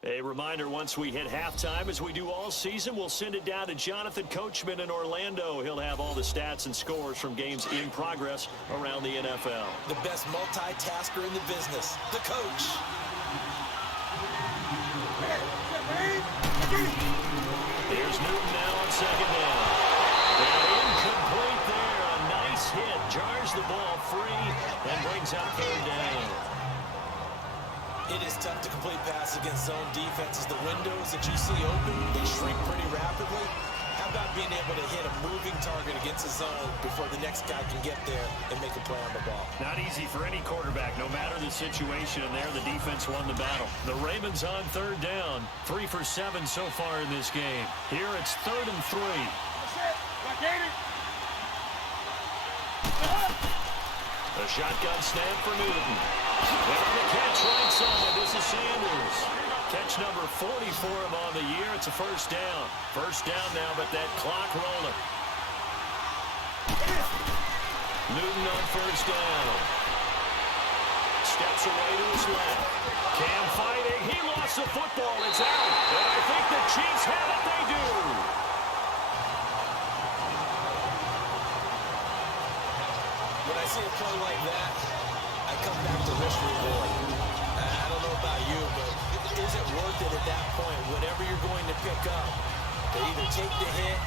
A reminder, once we hit halftime, as we do all season, we'll send it down to Jonathan Coachman in Orlando. He'll have all the stats and scores from games in progress around the NFL. The best multitasker in the business, the coach. Here's Newton now on second down. And incomplete there. A nice hit. Jars the ball free and brings out third down. It is tough to complete passes against zone defenses. The windows that you see open, they shrink pretty rapidly. How about being able to hit a moving target against a zone before the next guy can get there and make a play on the ball? Not easy for any quarterback, no matter the situation. And there, the defense won the battle. The Ravens on third down. 3 for 7 so far in this game. Here it's 3rd and 3. A shotgun snap for Newton. And on the catch right side, this is Sanders. Catch number 40 for him on the year. It's a first down. First down now, but that clock rolling. Newton on first down. Steps away to his left. Cam fighting. He lost the football. It's out. And I think the Chiefs have it. They do. When I see a play like that, I come back to risk reward. I don't know about you, but is it worth it at that point, whatever you're going to pick up, to either take the hit,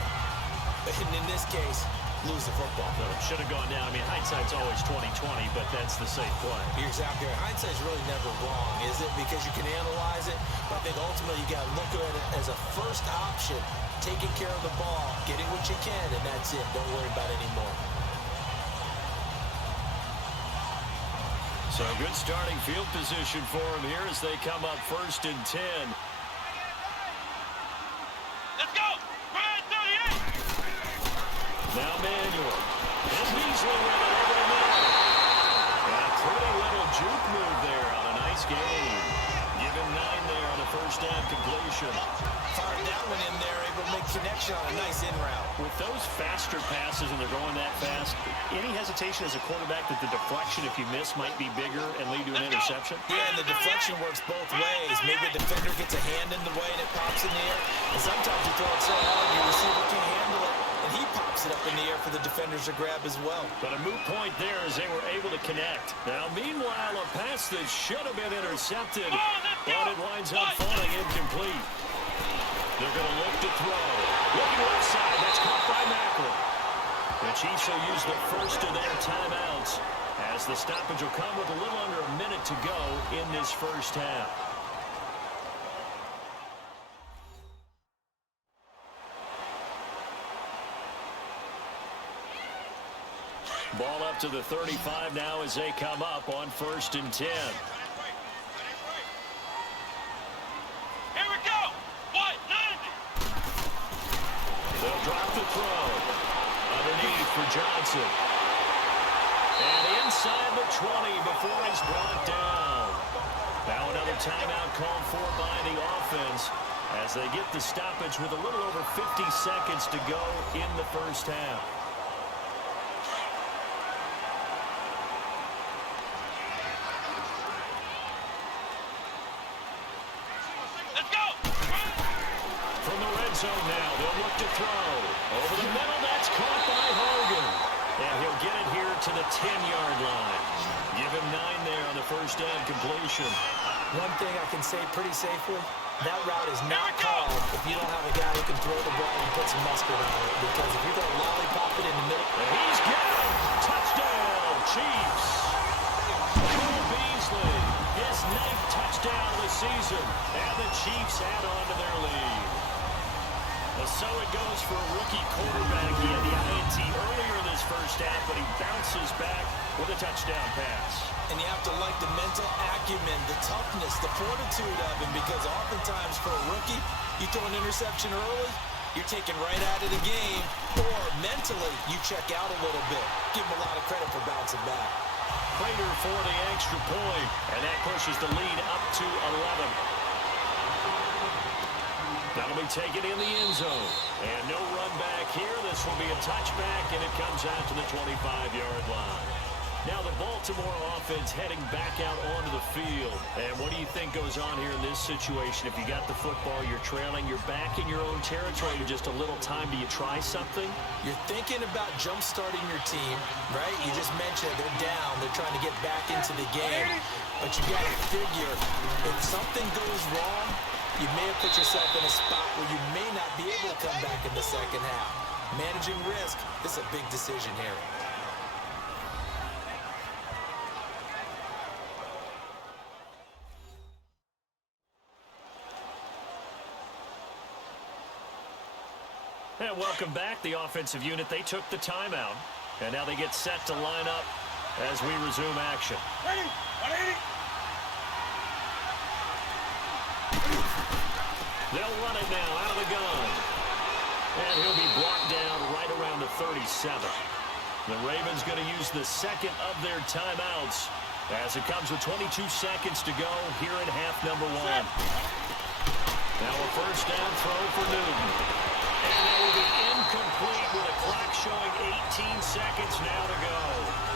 and in this case, lose the football? No, it should have gone down. I mean, hindsight's always 20/20, but that's the safe play. You're exactly right. Hindsight's really never wrong, is it? Because you can analyze it, but I think ultimately you got to look at it as a first option, taking care of the ball, getting what you can, and that's it. Don't worry about it anymore. So good starting field position for them here as they come up 1st and 10. Let's go! 38! Now Manuel. And Beasley with it over the middle. And a pretty little juke move there on a nice game. Give him 9 there on a first down completion. Fired that one in there, able to make connection on a nice in route. With those faster passes and they're going that fast, any hesitation as a quarterback that the deflection, if you miss, might be bigger and lead to an interception? Yeah, and the deflection works both ways. Maybe a defender gets a hand in the way and it pops in the air. And sometimes you throw it so hard your receiver can't handle it, and he pops it up in the air for the defenders to grab as well. But a moot point there as they were able to connect. Now, meanwhile, a pass that should have been intercepted, but it winds up falling incomplete. They're going to look to throw. Looking left side. That's caught by Macklin. The Chiefs will use the first of their timeouts as the stoppage will come with a little under a minute to go in this first half. Ball up to the 35 now as they come up on 1st and 10. They'll drop the throw. Underneath for Johnson. And inside the 20 before he's brought down. Now another timeout called for by the offense as they get the stoppage with a little over 50 seconds to go in the first half. Zone now. They'll look to throw. Over the middle, that's caught by Hogan. And he'll get it here to the 10-yard line. Give him 9 there on the first down completion. One thing I can say pretty safely, that route is not called if you don't have a guy who can throw the ball and put some mustard on it. Because if you're going to lollipop it in the middle. And he's got it. Touchdown, Chiefs. Cole Beasley, his 9th touchdown of the season. And the Chiefs add on to their lead. So it goes for a rookie quarterback. He had the INT earlier in this first half, but he bounces back with a touchdown pass. And you have to like the mental acumen, the toughness, the fortitude of him, because oftentimes for a rookie, you throw an interception early, you're taken right out of the game, or mentally, you check out a little bit. Give him a lot of credit for bouncing back. Prater for the extra point, and that pushes the lead up to 11. That'll be taken in the end zone. And no run back here. This will be a touchback, and it comes out to the 25-yard line. Now the Baltimore offense heading back out onto the field. And what do you think goes on here in this situation? If you got the football, you're trailing, you're back in your own territory with just a little time. Do you try something? You're thinking about jump-starting your team, right? You just mentioned they're down. They're trying to get back into the game. But you got to figure, if something goes wrong, you may have put yourself in a spot where you may not be able to come back in the second half. Managing risk, this is a big decision here. And welcome back, the offensive unit. They took the timeout, and now they get set to line up as we resume action. Ready, 180. They'll run it now out of the gun. And he'll be brought down right around the 37. The Ravens going to use the second of their timeouts as it comes with 22 seconds to go here in half number one. Now a first down throw for Newton. And that will be incomplete with a clock showing 18 seconds now to go.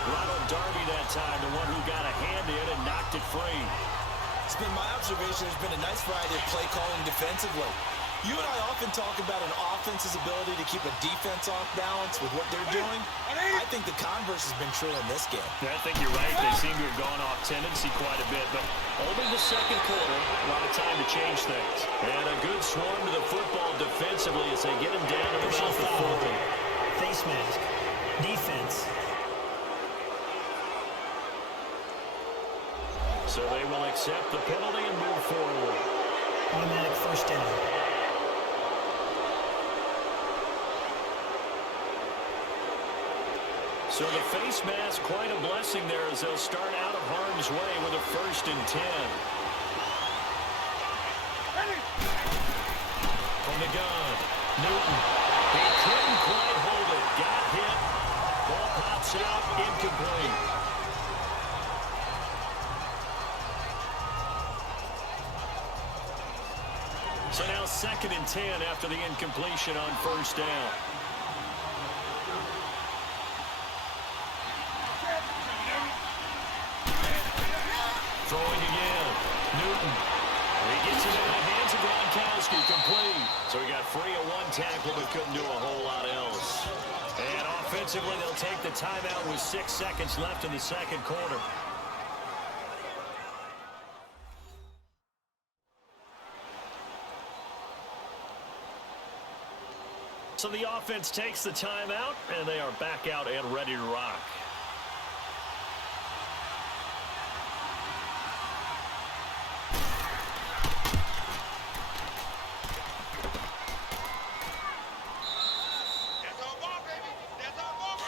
Ronald Darby that time, the one who got a hand in and knocked it free. It's been my observation there's been a nice variety of play calling defensively. You and I often talk about an offense's ability to keep a defense off balance with what they're doing. I think the converse has been true in this game. I think you're right. They seem to have gone off tendency quite a bit, but only the second quarter, a lot of time to change things. And a good swarm to the football defensively as they get him down to about the 40. Face mask. Defense. So they will accept the penalty and move forward. Automatic first down. So the face mask, quite a blessing there as they'll start out of harm's way with a 1st and 10. From the gun, Newton. He couldn't quite hold it. Got hit. Ball pops out, incomplete. So now 2nd and 10 after the incompletion on 1st down. Throwing again. Newton. He gets it in the hands of Gronkowski. Complete. So he got free of one tackle but couldn't do a whole lot else. And offensively, they'll take the timeout with 6 seconds left in the second quarter. So the offense takes the timeout, and they are back out and ready to rock.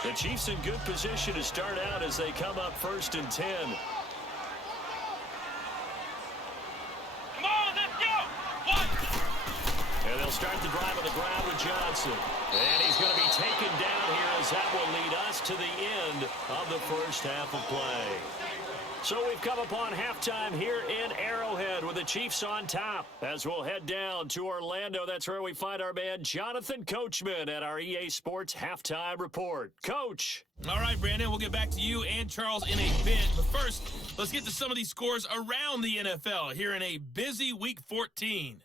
The Chiefs in good position to start out as they come up 1st and 10. Come on, let's go. One. And they'll start the drive on the ground with Johnson. And he's going to be taken down here as that will lead us to the end of the first half of play. So we've come upon halftime here in Arrowhead with the Chiefs on top. As we'll head down to Orlando, that's where we find our man Jonathan Coachman at our EA Sports Halftime Report. Coach. All right, Brandon, we'll get back to you and Charles in a bit. But first, let's get to some of these scores around the NFL here in a busy Week 14.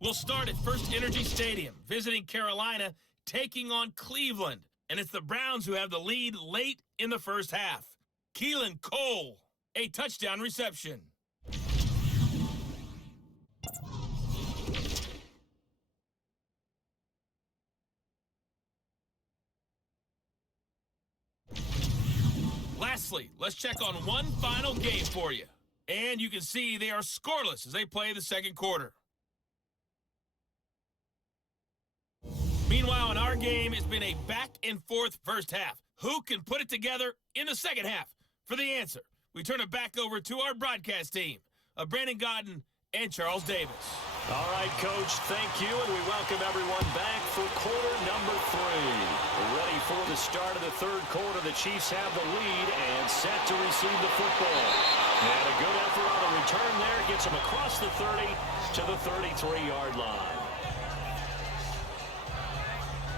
We'll start at First Energy Stadium, visiting Carolina, taking on Cleveland. And it's the Browns who have the lead late in the first half. Keelan Cole, a touchdown reception. Lastly, let's check on one final game for you. And you can see they are scoreless as they play the second quarter. Meanwhile, in our game, it's been a back-and-forth first half. Who can put it together in the second half? For the answer, we turn it back over to our broadcast team of Brandon Godden and Charles Davis. All right, Coach, thank you, and we welcome everyone back for quarter number 3. We're ready for the start of the third quarter. The Chiefs have the lead and set to receive the football. And a good effort on the return there gets them across the 30 to the 33-yard line.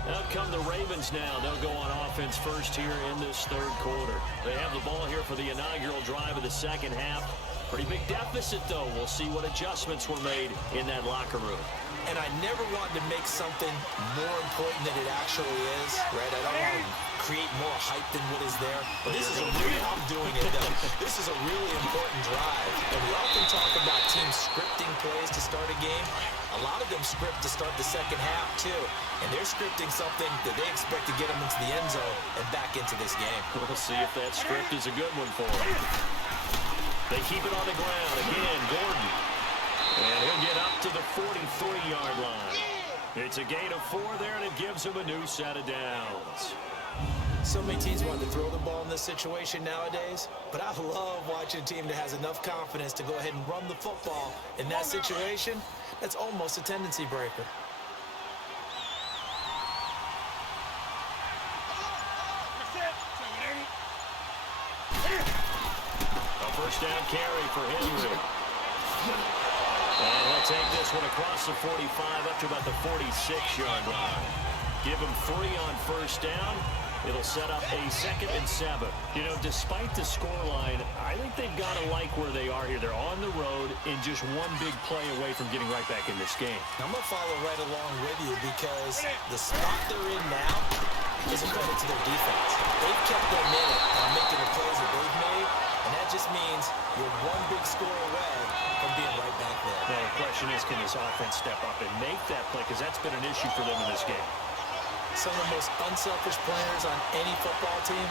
Out come the Ravens now. They'll go on offense first here in this third quarter. They have the ball here for the inaugural drive of the second half. Pretty big deficit, though. We'll see what adjustments were made in that locker room. And I never want to make something more important than it actually is, right? I don't want to create more hype than what is there. But this is I'm doing it, though. This is a really important drive. And we often talk about teams scripting plays to start a game. A lot of them script to start the second half, too. And they're scripting something that they expect to get them into the end zone and back into this game. We'll see if that script is a good one for them. They keep it on the ground. Again, Gordon. And he'll get up to the 43-yard line. It's a gain of 4 there, and it gives him a new set of downs. So many teams want to throw the ball in this situation nowadays, but I love watching a team that has enough confidence to go ahead and run the football. In that situation, that's almost a tendency breaker. A first down carry for Henry. And he'll take this one across the 45 up to about the 46-yard line. Give him 3 on first down. It'll set up a 2nd and 7. You know, despite the scoreline, I think they've got to like where they are here. They're on the road in just one big play away from getting right back in this game. I'm going to follow right along with you because the spot they're in now is a credit to their defense. They've kept their minute on making the plays that they've made, and that just means you're one big score away from being right back there. Now, the question is, can this offense step up and make that play? Because that's been an issue for them in this game. Some of the most unselfish players on any football team,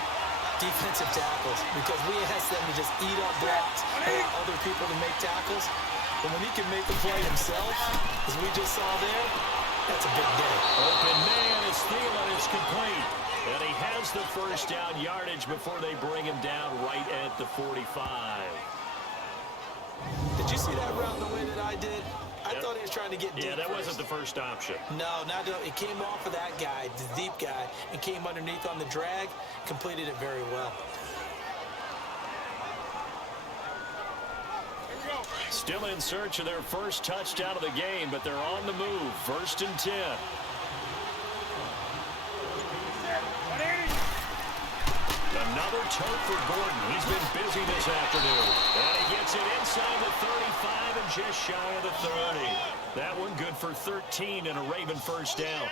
defensive tackles, because we ask them to just eat up blocks, allow other people to make tackles. But when he can make the play himself, as we just saw there, that's a big day. Open man is Thielen is complete. And he has the first down yardage before they bring him down right at the 45. Did you see that route the way that I did? I thought he was trying to get deep. Yeah, that first. wasn't the first option. No, it came off of that guy, the deep guy, and came underneath on the drag, completed it very well. Still in search of their first touchdown of the game, but they're on the move. 1st and 10. Another tote for Gordon. He's been busy this afternoon. And he gets it inside the 35 and just shy of the 30. That one good for 13 and a Raven first down.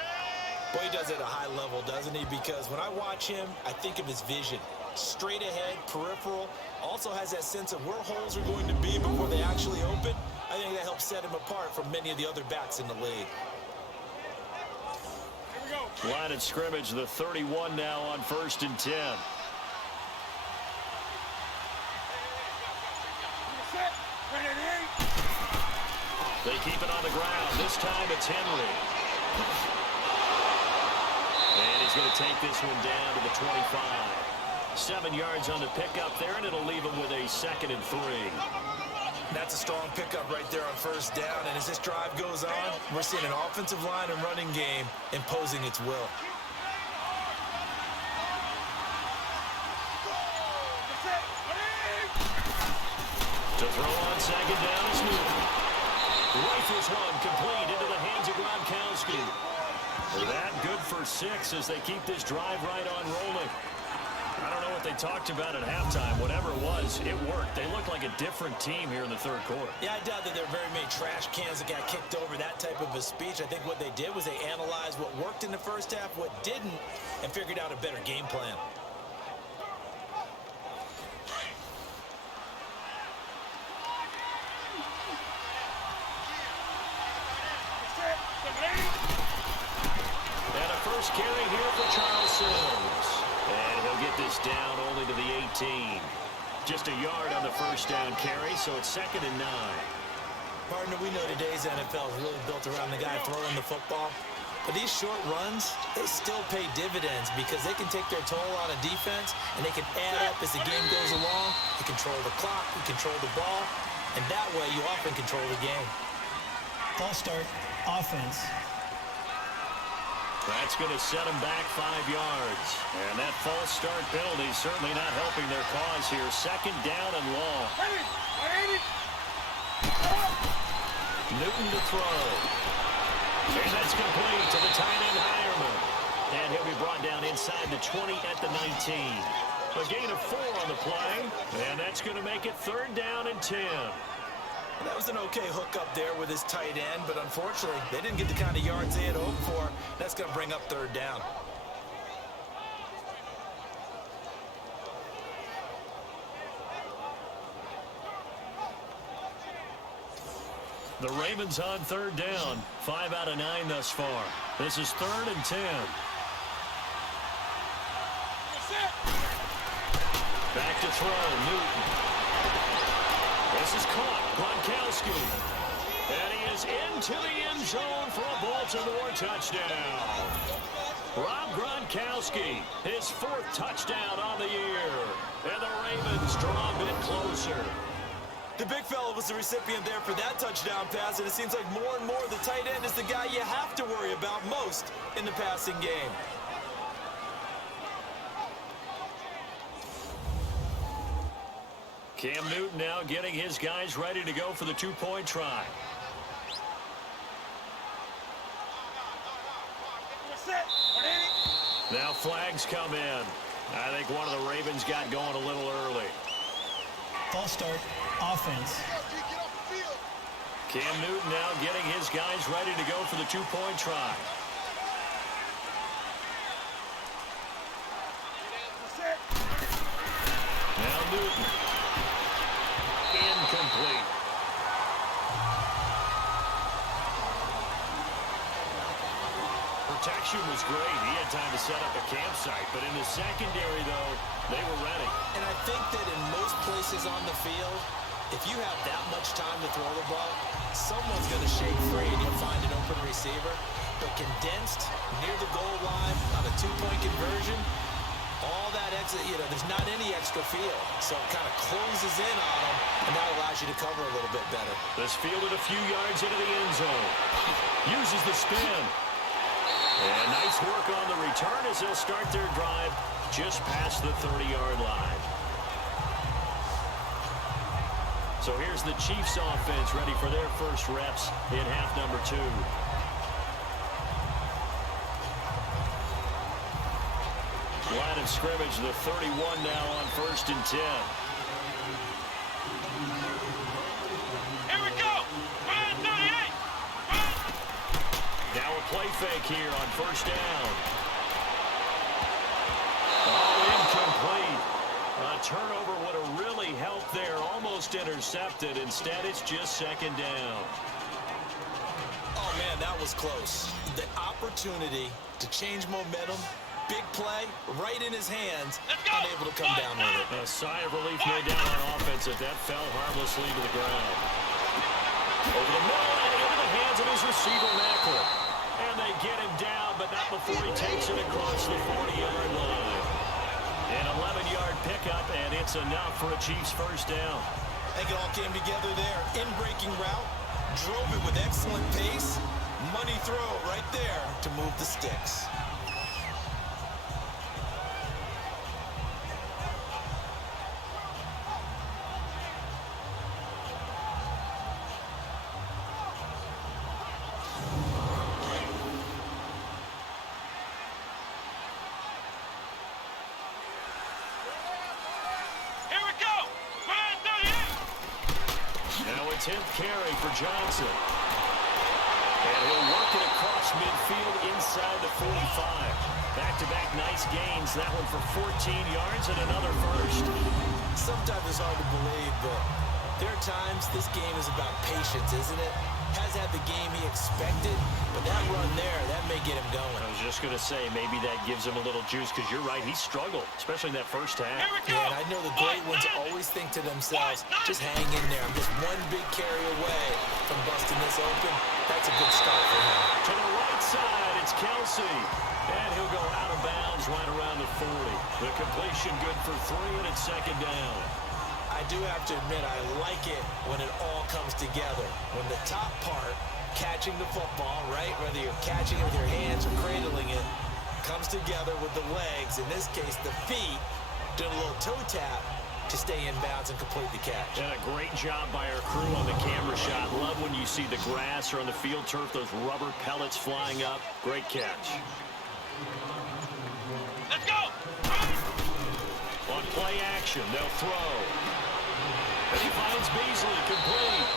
Boy, he does it at a high level, doesn't he? Because when I watch him, I think of his vision. Straight ahead, peripheral. Also has that sense of where holes are going to be before they actually open. I think that helps set him apart from many of the other backs in the league. Line of scrimmage, the 31 now on 1st and 10. They keep it on the ground. This time it's Henry. And he's going to take this one down to the 25. 7 yards on the pickup there, and it'll leave him with a 2nd and 3. That's a strong pickup right there on first down. And as this drive goes on, we're seeing an offensive line and running game imposing its will. To throw on 2nd down is Newton. Rifles one complete into the hands of Gronkowski. That good for 6 as they keep this drive right on rolling. I don't know what they talked about at halftime. Whatever it was, it worked. They look like a different team here in the 3rd quarter. Yeah, I doubt that there are very many trash cans that got kicked over, that type of a speech. I think what they did was they analyzed what worked in the first half, what didn't, and figured out a better game plan. And a first carry here for Charles Sims. And he'll get this down only to the 18. Just a yard on the first down carry, so it's 2nd and 9. Partner, we know today's NFL is really built around the guy throwing the football. But these short runs, they still pay dividends because they can take their toll on a defense and they can add up as the game goes along. You control the clock, you control the ball, and that way you often control the game. False start, offense. That's going to set them back 5 yards. And that false start penalty is certainly not helping their cause here. 2nd down and long. Newton to throw. And that's complete to the tight end Hireman. And he'll be brought down inside the 20 at the 19. A gain of 4 on the play. And that's going to make it 3rd down and 10. That was an okay hook up there with his tight end, but unfortunately, they didn't get the kind of yards they had hoped for. That's going to bring up 3rd down. The Ravens on third down. 5 out of 9 thus far. This is 3rd and 10. Back to throw, Newton. This is caught, Gronkowski. And he is into the end zone for a Baltimore touchdown. Rob Gronkowski, his 4th touchdown on the year. And the Ravens draw a bit closer. The big fella was the recipient there for that touchdown pass, and it seems like more and more the tight end is the guy you have to worry about most in the passing game. Cam Newton now getting his guys ready to go for the 2-point try. Now flags come in. I think one of the Ravens got going a little early. False start, offense. Cam Newton now getting his guys ready to go for the 2-point try. Now Newton. Incomplete. Protection was great. He had time to set up a campsite, but in the secondary, though, they were ready. And I think that in most places on the field, if you have that much time to throw the ball, someone's going to shake free and you'll find an open receiver. But condensed, near the goal line, on a 2-point conversion, all that exit, there's not any extra field. So it kind of closes in on them, and that allows you to cover a little bit better. This fielded a few yards into the end zone. Uses the spin. And nice work on the return as they'll start their drive just past the 30-yard line. So here's the Chiefs offense ready for their first reps in half number 2. Line of scrimmage, the 31 now on 1st and 10. Here we go! 38! Now a play fake here on 1st down. Oh, incomplete. A turnover would have really helped there. Almost intercepted. Instead, it's just 2nd down. Oh, man, that was close. The opportunity to change momentum, big play, right in his hands, unable to come down with it. A sigh of relief no doubt on offense if that fell harmlessly to the ground. Over the middle and into the hands of his receiver, Macklin. And they get him down, but not before he takes it across the 40-yard line. An 11-yard pickup, and it's enough for a Chiefs first down. I think it all came together there. In-breaking route, drove it with excellent pace. Money throw right there to move the sticks. Here we go! 38! Now a 10th carry for Johnson. And he'll work it across midfield inside the 45. Back-to-back nice gains. That one for 14 yards and another first. Sometimes it's hard to believe, but there are times this game is about patience, isn't it? Has had the game he expected, but that run there, that may get him going. I was just going to say, maybe that gives him a little juice, because you're right, he struggled, especially in that first half. Yeah, and I know the great ones always think to themselves, just hang in there. I'm just one big carry away from busting this open. That's a good start for him. To the right side, it's Kelsey. And he'll go out of bounds right around the 40. The completion good for 3, and it's 2nd down. I do have to admit, I like it when it all comes together. When the top part, catching the football, right, whether you're catching it with your hands or cradling it, comes together with the legs, in this case the feet, doing a little toe tap to stay in bounds and complete the catch. And a great job by our crew on the camera shot. Love when you see the grass or on the field turf, those rubber pellets flying up. Great catch. Let's go! On play action, they'll throw. And he finds Beasley complete.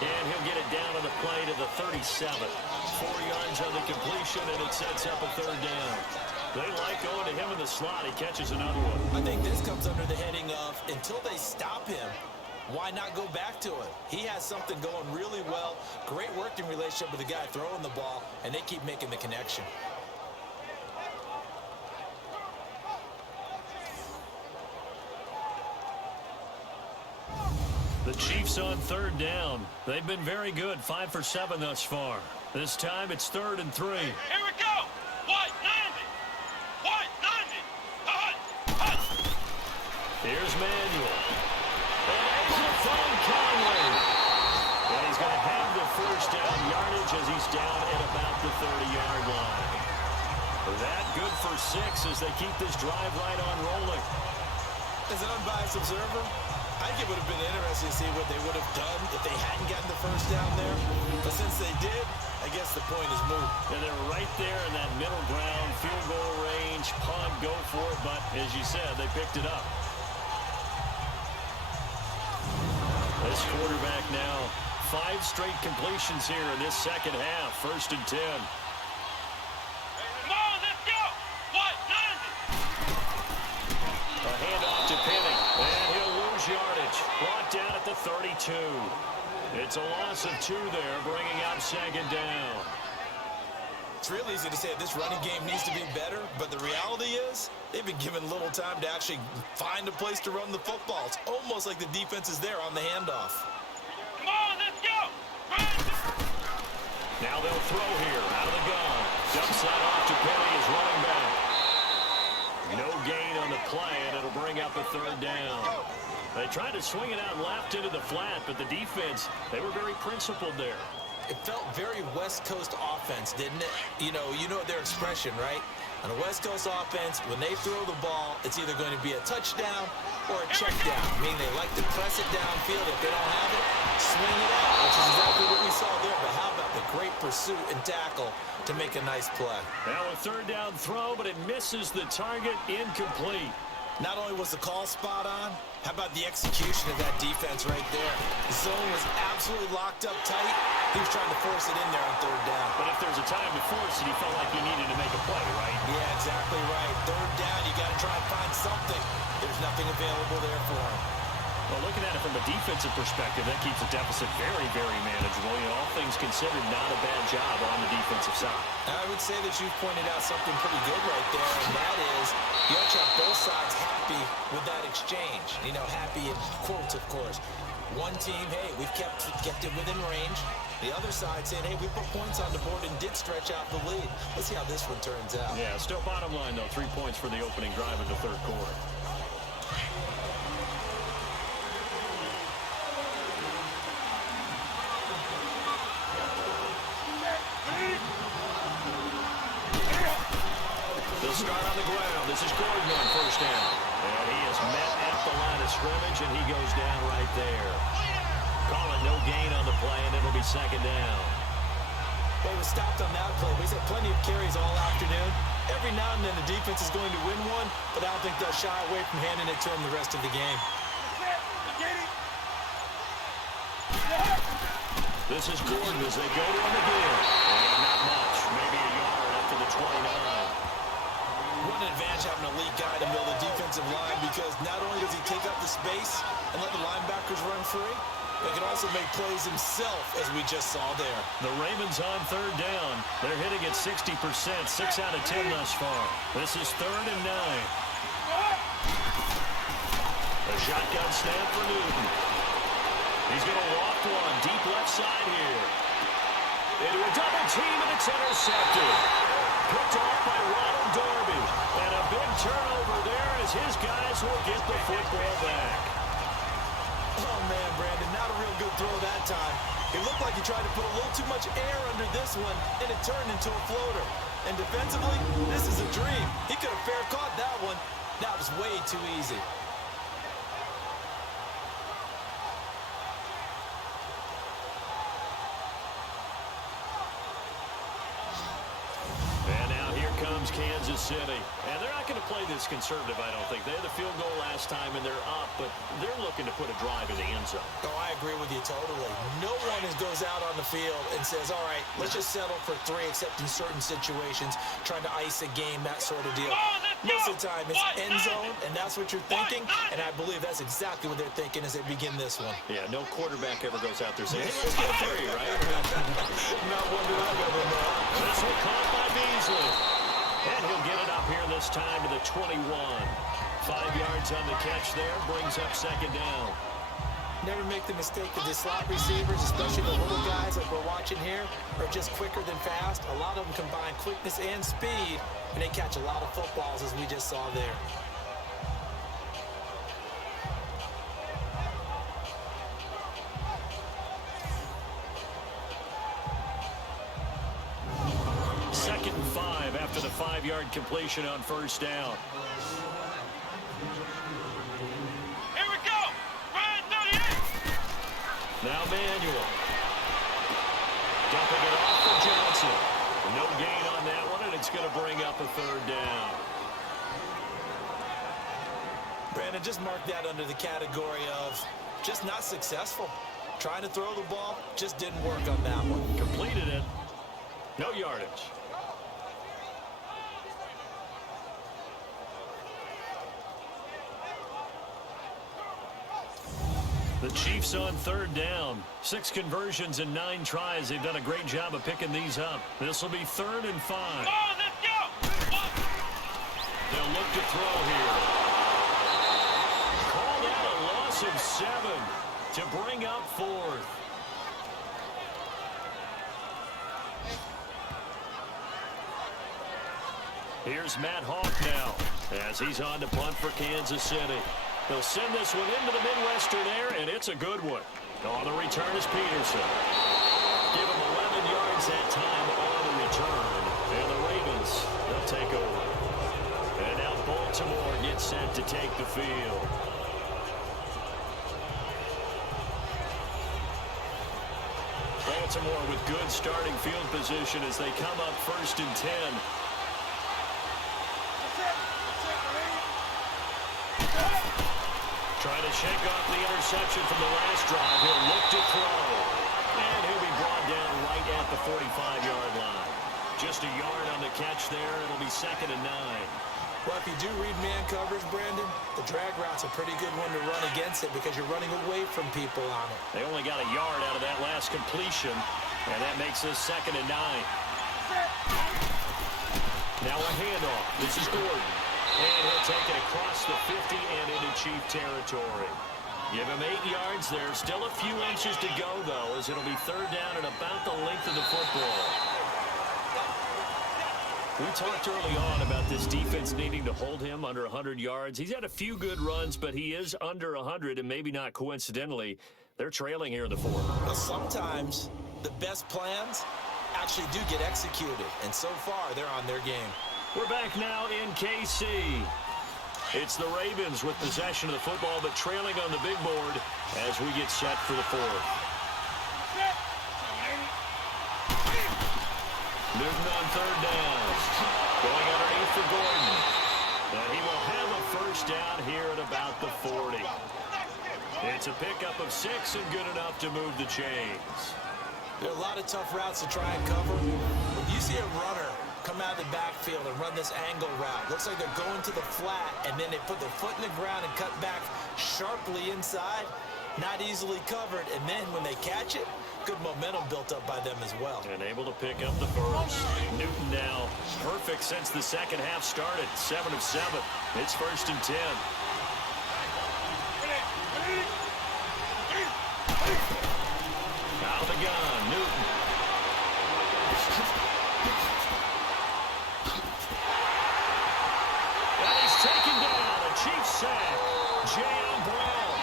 And he'll get it down on the play to the 37. 4 yards on the completion, and it sets up a 3rd down. They like going to him in the slot. He catches another one. I think this comes under the heading of, until they stop him, why not go back to it? He has something going really well, great working relationship with the guy throwing the ball, and they keep making the connection. The Chiefs on third down. They've been very good, 5 for 7 thus far. This time it's 3rd and 3. Here we go. White 90. White 90. Hut. Here's Manuel. And able to find Conley. And he's going to have the first down yardage as he's down at about the 30-yard line. That good for 6 as they keep this drive right on rolling. As an unbiased observer, I think it would have been interesting to see what they would have done if they hadn't gotten the first down there. But since they did, I guess the point is moot. And they're right there in that middle ground, field goal range, punt, go for it. But as you said, they picked it up. This quarterback now, 5 straight completions here in this second half. 1st and 10. Come on, let's go. White 90. A handoff to Penny. And he'll lose yardage. Brought down at the 32. It's a loss of 2 there, bringing up 2nd down. It's real easy to say this running game needs to be better, but the reality is they've been given little time to actually find a place to run the football. It's almost like the defense is there on the handoff. Come on, let's go. Now they'll throw here out of the gun. Dumps that off to Penny as running back. No gain on the play, and it'll bring up a 3rd down. They tried to swing it out left into the flat, but the defense, they were very principled there. It felt very West Coast offense, didn't it? You know their expression, right? On a West Coast offense, when they throw the ball, it's either going to be a touchdown or a check down, meaning they like to press it downfield. If they don't have it, swing it out, which is exactly what we saw there. But how about the great pursuit and tackle to make a nice play? Now a 3rd down throw, but it misses the target, incomplete. Not only was the call spot on, how about the execution of that defense right there? The zone was absolutely locked up tight. He was trying to force it in there on 3rd down. But if there's a time to force it, he felt like he needed to make a play, right? Yeah, exactly right. 3rd down, you got to try and find something. There's nothing available there for him. Well, looking at it from a defensive perspective, that keeps the deficit very, very manageable. All things considered, not a bad job on the defensive side. I would say that you've pointed out something pretty good right there, and that is you have to have both sides happy with that exchange. Happy in quotes, of course. One team, hey, we've kept it within range. The other side saying, hey, we put points on the board and did stretch out the lead. Let's see how this one turns out. Yeah, still bottom line, though, 3 points for the opening drive in the 3rd quarter. They'll start on the ground. This is Gordon on 1st down. And he is met at the line of scrimmage, and he goes down right there. Calling no gain on the play, and it'll be 2nd down. Well, he was stopped on that play. He's had plenty of carries all afternoon. Every now and then the defense is going to win one, but I don't think they'll shy away from handing it to him the rest of the game. This is Gordon as they go to him again. And not much, maybe a yard up to the 29. What an advantage having an elite guy to middle the defensive line, because not only does he take up the space and let the linebackers run free, but he can also make plays himself, as we just saw there. The Ravens on 3rd down. They're hitting at 60%, 6 out of 10 thus far. This is 3rd and 9. A shotgun snap for Newton. He's going to walk one deep left side here. Into a double team, and it's intercepted. Picked off by Ronald Darby. And a big turnover there as his guys will get the football back. Oh, man, Brandon, not a real good throw that time. It looked like he tried to put a little too much air under this one, and it turned into a floater. And defensively, this is a dream. He could have fair caught that one. That was way too easy. Kansas City. And they're not going to play this conservative, I don't think. They had the field goal last time, and they're up, but they're looking to put a drive in the end zone. Oh, I agree with you totally. No one goes out on the field and says, all right, let's just settle for 3, except in certain situations, trying to ice a game, that sort of deal. Most of the time, it's end zone, and that's what you're thinking, and I believe that's exactly what they're thinking as they begin this one. Yeah, no quarterback ever goes out there saying, hey, let's get 3, right? Not one that I've ever known. This one caught by Beasley. And he'll get it up here this time to the 21. 5 yards on the catch there, brings up second down. Never make the mistake that the slot receivers, especially the little guys like we're watching here, are just quicker than fast. A lot of them combine quickness and speed, and they catch a lot of footballs, as we just saw there. Second and 5 after the 5-yard completion on first down. Now Manuel. Dumping it off for Johnson. No gain on that one, and it's going to bring up a third down. Brandon, just mark that under the category of just not successful. Trying to throw the ball, just didn't work on that one. Completed it. No yardage. The Chiefs on third down. 6 conversions in 9 tries. They've done a great job of picking these up. This will be 3rd and 5. Let's go! They'll look to throw here. Called out a loss of 7 to bring up 4th. Here's Matt Hawk now as he's on to punt for Kansas City. They'll send this one into the Midwestern air, and it's a good one. On the return is Peterson. Give him 11 yards that time on the return. And the Ravens, they'll take over. And now Baltimore gets set to take the field. Baltimore with good starting field position as they come up 1st and 10. Trying to shake off the interception from the last drive. He'll look to throw. And he'll be brought down right at the 45-yard line. Just a yard on the catch there. It'll be 2nd and 9. Well, if you do read man coverage, Brandon, the drag route's a pretty good one to run against it because you're running away from people on it. They only got a yard out of that last completion, and that makes this 2nd and 9. Now a handoff. This is Gordon. And he'll take it across the 50 and into Chief territory. Give him 8 yards there. Still a few inches to go, though, as it'll be 3rd down and about the length of the football. We talked early on about this defense needing to hold him under 100 yards. He's had a few good runs, but he is under 100, and maybe not coincidentally, they're trailing here in the 4th. But sometimes the best plans actually do get executed, and so far they're on their game. We're back now in KC. It's the Ravens with possession of the football, but trailing on the big board as we get set for the 4th. Newton on 3rd down. Going underneath for Gordon. And he will have a 1st down here at about the 40. It's a pickup of 6 and good enough to move the chains. There are a lot of tough routes to try and cover. When you see a runner come out of the backfield and run this angle route, looks like they're going to the flat, and then they put their foot in the ground and cut back sharply inside. Not easily covered, and then when they catch it, good momentum built up by them as well. And able to pick up the 1st. Newton now perfect since the second half started. 7 of 7. It's 1st and 10. Out of the gun, Newton. And he's taken down. A Chiefs sack. J.M. Brown.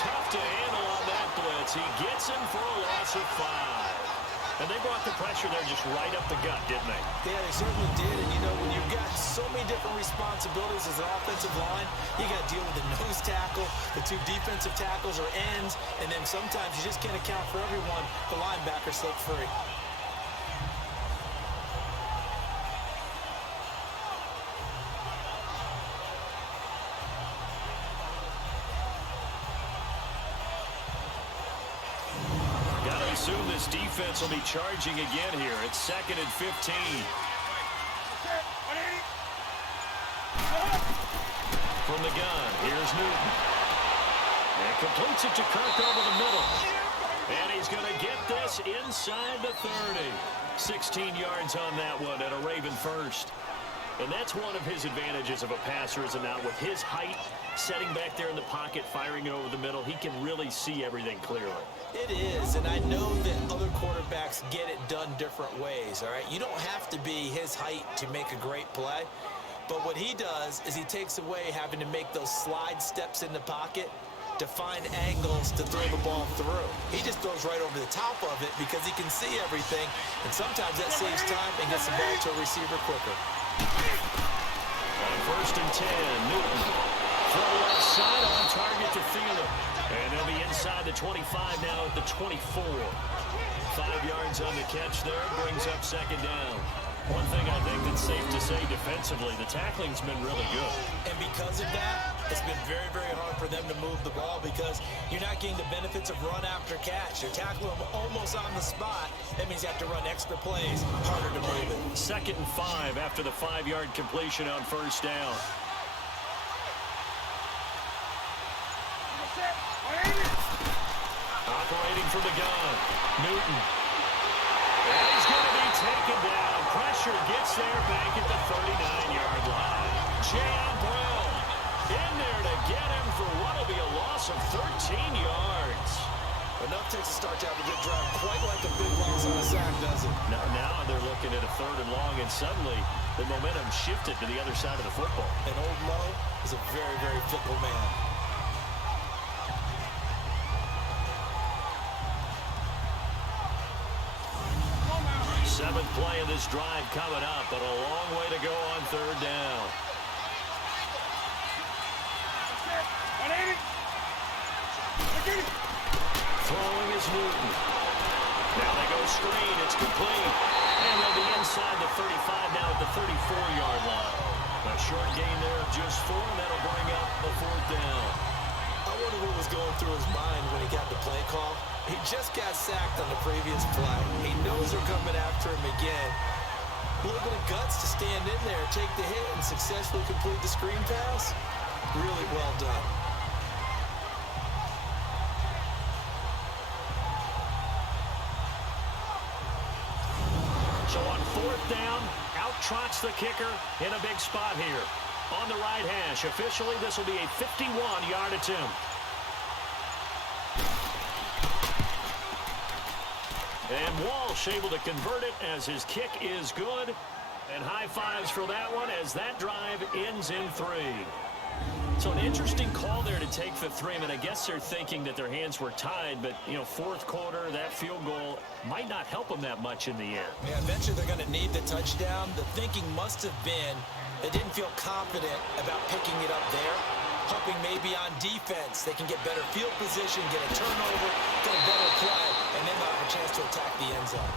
Tough to handle on that blitz. He gets him for a loss of 5. And they brought the pressure there just right up the gut, didn't they? Yeah, they certainly did. And, you know, when you've got so many different responsibilities as an offensive line, you got to deal with the nose tackle, the 2 defensive tackles or ends, and then sometimes you just can't account for everyone. The linebacker slipped free. Assume this defense will be charging again here. It's 2nd and 15. from the gun. Here's Newton. And completes it to Kirk over the middle. And he's going to get this inside the 30. 16 yards on that one and a Raven first. And that's one of his advantages of a passer, is now with his height, setting back there in the pocket, firing it over the middle, he can really see everything clearly. It is, and I know that other quarterbacks get it done different ways, all right? You don't have to be his height to make a great play, but what he does is he takes away having to make those slide steps in the pocket to find angles to throw the ball through. He just throws right over the top of it because he can see everything, and sometimes that saves time and gets the ball to a receiver quicker. On 1st and 10, Newton. Throw left side on target to Thielen. And they'll be inside the 25 now at the 24. 5 yards on the catch there, brings up 2nd down. One thing I think that's safe to say defensively, the tackling's been really good. And because of that, it's been very, very hard for them to move the ball because you're not getting the benefits of run after catch. You're tackling them almost on the spot. That means you have to run extra plays, harder to move it. 2nd and 5 after the 5-yard completion on 1st down. Operating from the gun, Newton. And he's going to be taken down. Pressure gets there back at the 39-yard line. J.M. Brown in there to get him for what will be a loss of 13 yards. Enough takes to start to have a good drive, quite like a big loss on a sack, does it? Now they're looking at a 3rd and long, and suddenly the momentum shifted to the other side of the football. And Old Mo is a very, very fickle man. Seventh play of this drive coming up, but a long way to go on 3rd down. Throwing is Newton. Now they go screen. It's complete. And they'll be inside the 35 now at the 34-yard line. A short gain there of just 4, and that'll bring up the 4th down. I wonder what was going through his mind when he got the play call. He just got sacked on the previous play. He knows they're coming after him again. A little bit of guts to stand in there, take the hit, and successfully complete the screen pass. Really well done. So on 4th down, out trots the kicker in a big spot here. On the right hash, officially this will be a 51-yard attempt. And Walsh able to convert it as his kick is good. And high fives for that one as that drive ends in 3. So an interesting call there to take the 3. I mean, I guess they're thinking that their hands were tied, but, 4th quarter, that field goal might not help them that much in the end. Yeah, eventually they're going to need the touchdown. The thinking must have been they didn't feel confident about picking it up there, hoping maybe on defense they can get better field position, get a turnover, get a better play, and then they'll have a chance to attack the end zone.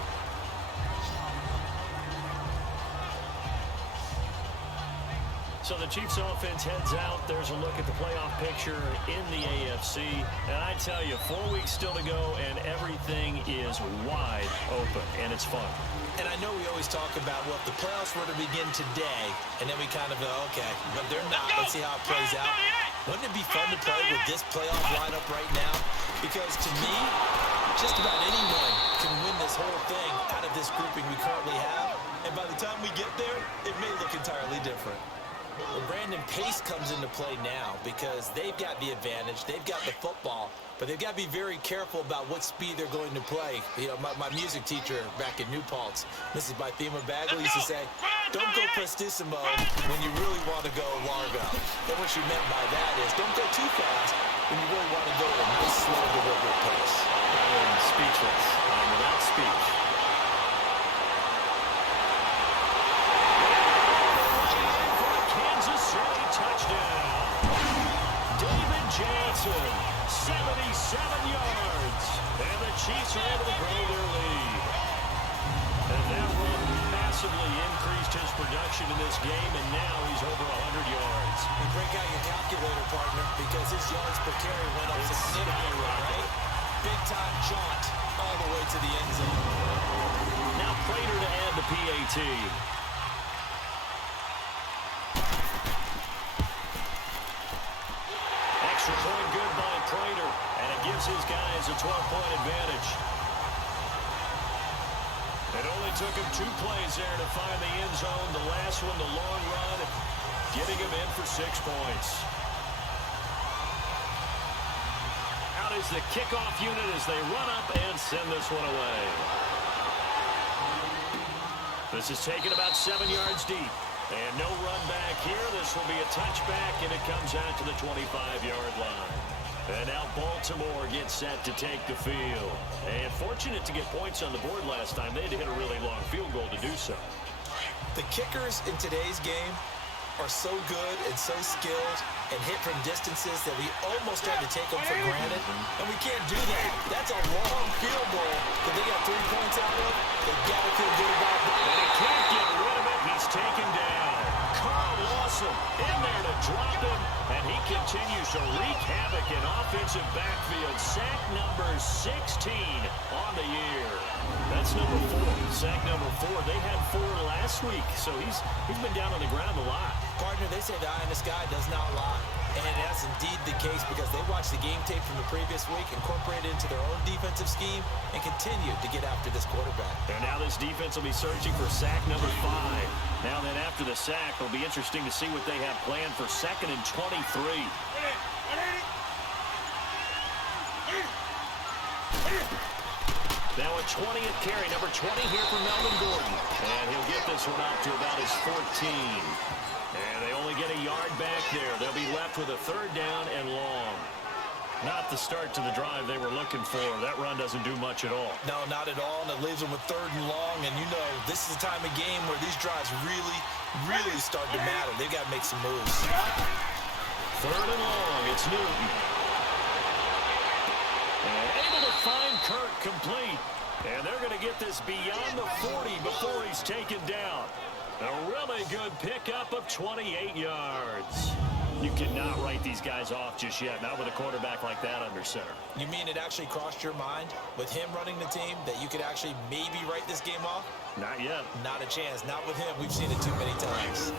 So the Chiefs offense heads out. There's a look at the playoff picture in the AFC. And I tell you, 4 weeks still to go, and everything is wide open, and it's fun. And I know we always talk about, well, if the playoffs were to begin today, and then we kind of go, okay, but they're not. Let's see how it plays out. Wouldn't it be fun to play with this playoff lineup right now? Because to me, just about anyone can win this whole thing out of this grouping we currently have. And by the time we get there, it may look entirely different. Well, Brandon, pace comes into play now because they've got the advantage. They've got the football, but they've got to be very careful about what speed they're going to play. My music teacher back in New Paltz, Mrs. Bythema Bagley, used to say, don't go prestissimo when you really want to go largo. And what she meant by that is don't go too fast when you really want to go at a nice, slow, deliberate pace. I'm speechless. I'm without speech. Touchdown. David Johnson, 77 yards. And the Chiefs are able to grow their lead. And that run massively increased his production in this game, and now he's over 100 yards. And break out your calculator, partner, because his yards per carry went up significantly, right? Big-time jaunt all the way to the end zone. Now Prater to add the PAT. Extra point good by Prater, and it gives his guys a 12-point advantage. It only took him 2 plays there to find the end zone. The last one, the long run, getting him in for 6 points. Out is the kickoff unit as they run up and send this one away. This is taken about 7 yards deep. And no run back here. This will be a touchback, and it comes out to the 25-yard line. And now Baltimore gets set to take the field. And fortunate to get points on the board last time. They had to hit a really long field goal to do so. The kickers in today's game are so good and so skilled and hit from distances that we almost start to take them for granted. And we can't do that. That's a long field goal that they got 3 points out of. They got to feel good about that. And he can't get rid of it. He's taken down. Carl Lawson in there to drop him. And he continues to wreak havoc in offensive backfield. Sack number 16 on the year. That's number 4. Sack number 4. They had 4 last week, so he's been down on the ground a lot. Partner, they say the eye in the sky does not lie. And that's indeed the case because they watched the game tape from the previous week, incorporated it into their own defensive scheme, and continued to get after this quarterback. And now this defense will be searching for sack number 5. Now then after the sack, it'll be interesting to see what they have planned for 2nd and 23. Now a 20th carry, number 20 here for Melvin Gordon. And he'll get this one up to about his 14. And they only get a yard back there. They'll be left with a 3rd down and long. Not the start to the drive they were looking for. That run doesn't do much at all. No, not at all, and it leaves them with 3rd and long. And you know, this is the time of game where these drives really start to matter. They've got to make some moves. 3rd and long, it's Newton. And able to find Kirk complete. And they're going to get this beyond the 40 before he's taken down. A really good pickup of 28 yards. You cannot write these guys off just yet, not with a quarterback like that under center. You mean it actually crossed your mind with him running the team that you could actually maybe write this game off? Not yet. Not a chance. Not with him. We've seen it too many times.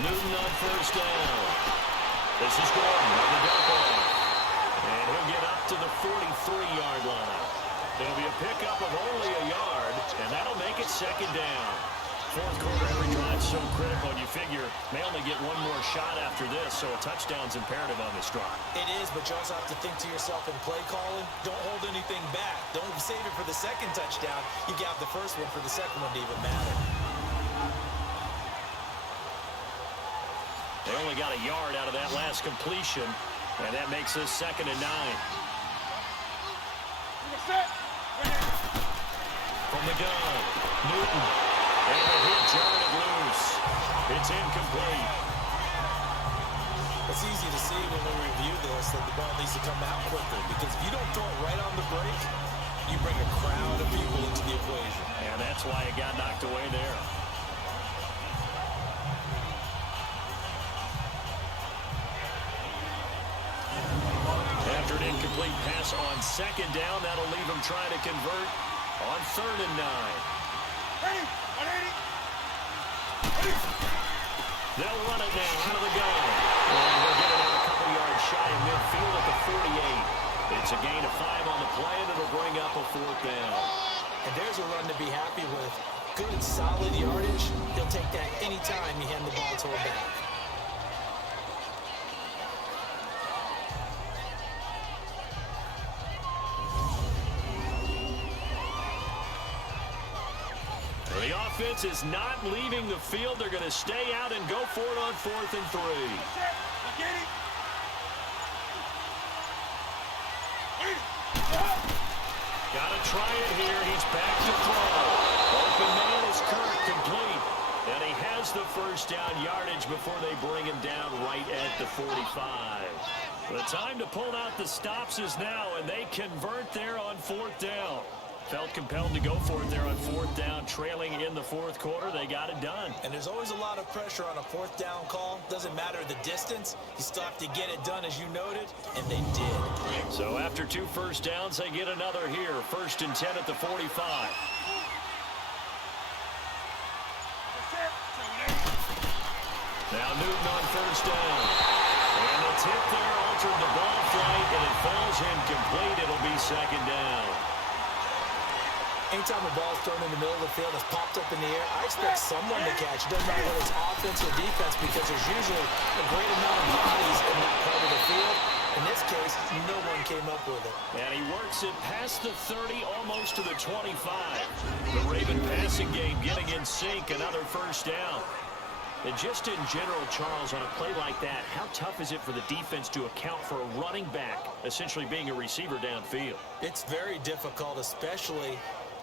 Newton on 1st down. This is Gordon on the dump off. And he'll get up to the 43-yard line. It'll be a pickup of only a yard, and that'll make it 2nd down. 4th quarter, every drive so critical. You figure may only get one more shot after this, so a touchdown's imperative on this drive. It is, but you also have to think to yourself in play calling, don't hold anything back. Don't save it for the 2nd touchdown. You got the 1st one for the 2nd one to even matter. They only got a yard out of that last completion, and that makes this 2nd and 9. From the gun, Newton. And a hit, jarring it loose. It's incomplete. It's easy to see when we review this that the ball needs to come out quicker because if you don't throw it right on the break, you bring a crowd of people into the equation. And that's why it got knocked away there. After an incomplete pass on 2nd down, that'll leave him trying to convert on 3rd and 9. They'll run it now out of the gun. And he'll get it out a couple yards shy of midfield at the 48. It's a gain of 5 on the play, and it'll bring up a 4th down. And there's a run to be happy with. Good, solid yardage. He'll take that anytime you hand the ball to him back. The offense is not leaving the field. They're going to stay out and go for it on 4th and 3. Got to try it here. He's back to throw. Open man is Kirk, complete. And he has the 1st down yardage before they bring him down right at the 45. The time to pull out the stops is now, and they convert there on 4th down. Felt compelled to go for it there on 4th down, trailing in the 4th quarter. They got it done. And there's always a lot of pressure on a 4th down call. Doesn't matter the distance. You still have to get it done, as you noted, and they did. So after 2 first downs, they get another here. 1st and 10 at the 45. Now Newton on first down. And the tip there altered the ball flight, and it falls incomplete. It'll be second down. Anytime a ball's thrown in the middle of the field, it's popped up in the air, I expect someone to catch. It doesn't matter whether it's offense or defense, because there's usually a great amount of bodies in that part of the field. In this case, no one came up with it. And he works it past the 30, almost to the 25. The Raven passing game getting in sync, another first down. And just in general, Charles, on a play like that, how tough is it for the defense to account for a running back essentially being a receiver downfield? It's very difficult, especially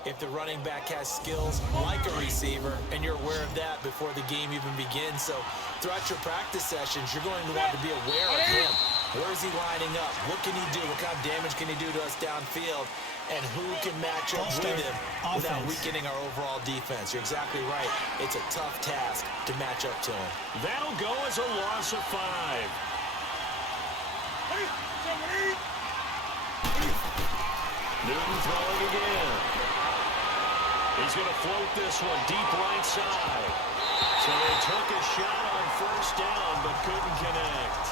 if the running back has skills like a receiver, and you're aware of that before the game even begins. So throughout your practice sessions, you're going to want to be aware of him. Where is he lining up? What can he do? What kind of damage can he do to us downfield? And who can match up with him without weakening our overall defense? You're exactly right. It's a tough task to match up to him. That'll go as a loss of 5. Newton throwing again. He's going to float this one deep right side. So they took a shot on first down, but couldn't connect.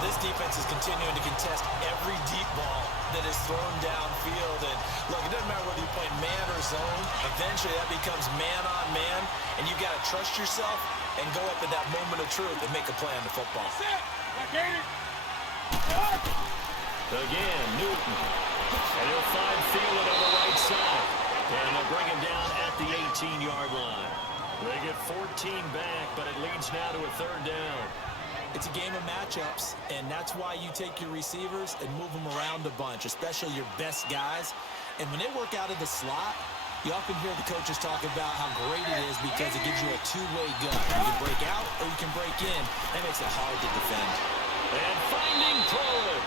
This defense is continuing to contest every deep ball that is thrown downfield. And look, it doesn't matter whether you play man or zone. Eventually that becomes man on man, and you got to trust yourself and go up at that moment of truth and make a play on the football. Again, Newton. And he'll find Thielen on the right side. And they'll bring him down at the 18-yard line. They get 14 back, but it leads now to a third down. It's a game of matchups, and that's why you take your receivers and move them around a bunch, especially your best guys. And when they work out of the slot, you often hear the coaches talk about how great it is because it gives you a two-way gun. You can break out or you can break in. That makes it hard to defend. And finding Pollard.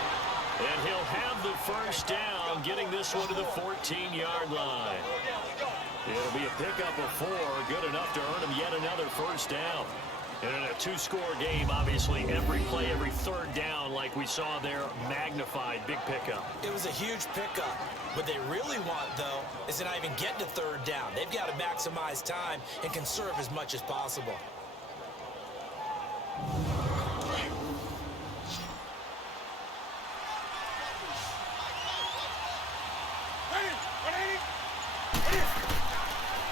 And he'll have the first down, getting this one to the 14-yard line. It'll be a pickup of 4, good enough to earn him yet another first down. And in a two-score game, obviously, every play, every third down, like we saw there, magnified, big pickup. It was a huge pickup. What they really want, though, is to not even get to third down. They've got to maximize time and conserve as much as possible.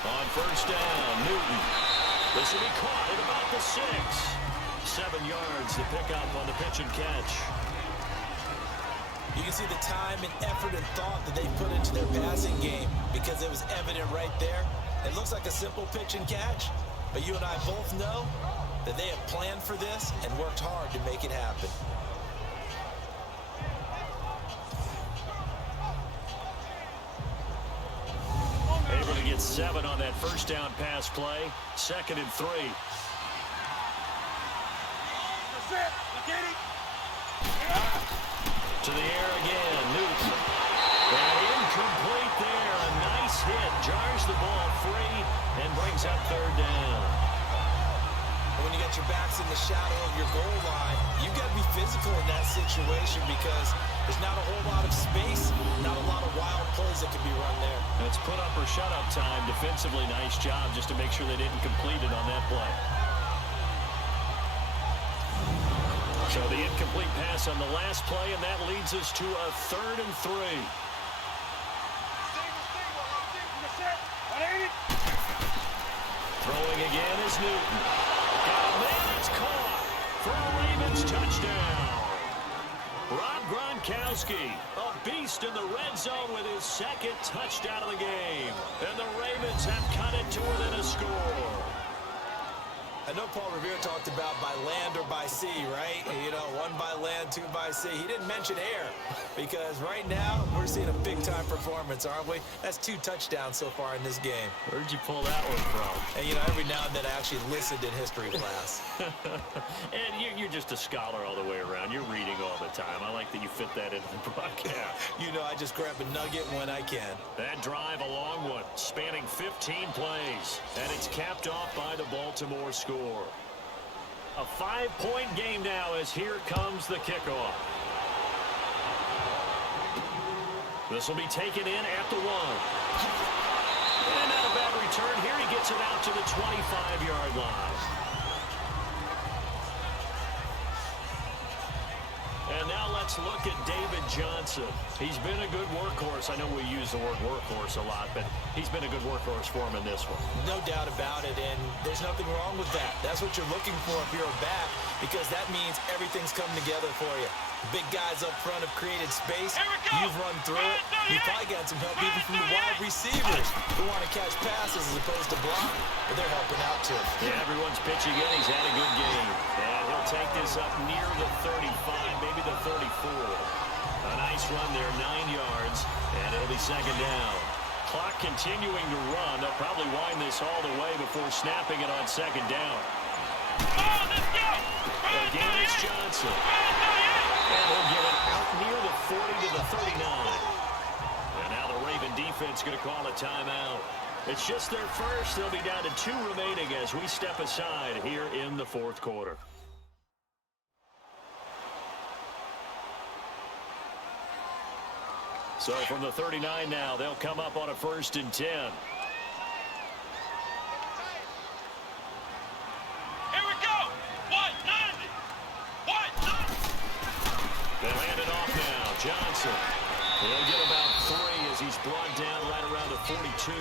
On first down, Newton. This will be caught at about the 6. 7 yards to pick up on the pitch and catch. You can see the time and effort and thought that they put into their passing game because it was evident right there. It looks like a simple pitch and catch, but you and I both know that they have planned for this and worked hard to make it happen. Able to get 7 on that first down pass play. 2nd and 3. To the air again, Newton. And incomplete there. A nice hit. Jars the ball free and brings up third down. When you got your backs in the shadow of your goal line, you've got to be physical in that situation because there's not a whole lot of space, not a lot of wild plays that can be run there. It's put up or shut up time. Defensively, nice job just to make sure they didn't complete it on that play. So the incomplete pass on the last play, and that leads us to a 3rd and 3. Throwing again is Newton. Got a man, it's caught for a Ravens touchdown. Rob Gronkowski, a beast in the red zone with his 2nd touchdown of the game. And the Ravens have cut it to within a score. I know Paul Revere talked about by land or by sea, right? You know, 1 by land, 2 by sea. He didn't mention air because right now we're seeing a big-time performance, aren't we? That's 2 touchdowns so far in this game. Where'd you pull that one from? And, you know, every now and then I actually listened in history class. And you're just a scholar all the way around. You're reading all the time. I like that you fit that into the broadcast. You know, I just grab a nugget when I can. That drive, a long one, spanning 15 plays. And it's capped off by the Baltimore score. A 5-point game now as here comes the kickoff. This will be taken in at the 1. And not a bad return here. He gets it out to the 25-yard line. let's look at David Johnson. He's been a good workhorse. I know we use the word workhorse a lot, but he's been a good workhorse for him in this one. No doubt about it, and there's nothing wrong with that. That's what you're looking for if you're a back, because that means everything's coming together for you. Big guys up front have created space. You've run through it. You've probably got some help even from the wide receivers who want to catch passes as opposed to block, but they're helping out too. Yeah, everyone's pitching in. He's had a good game. And he'll take this up near the 35, maybe the 34. A nice run there, 9 yards, and it'll be second down. Clock continuing to run. They'll probably wind this all the way before snapping it on second down. Again, it's Johnson. And he'll get it out near the 40 to the 39. And now the Raven defense going to call a timeout. It's just their first. They'll be down to 2 remaining as we step aside here in the fourth quarter. So from the 39 now, they'll come up on a 1st and 10. They'll hand it off now. Johnson. He'll get about 3 as he's brought down right around the 42.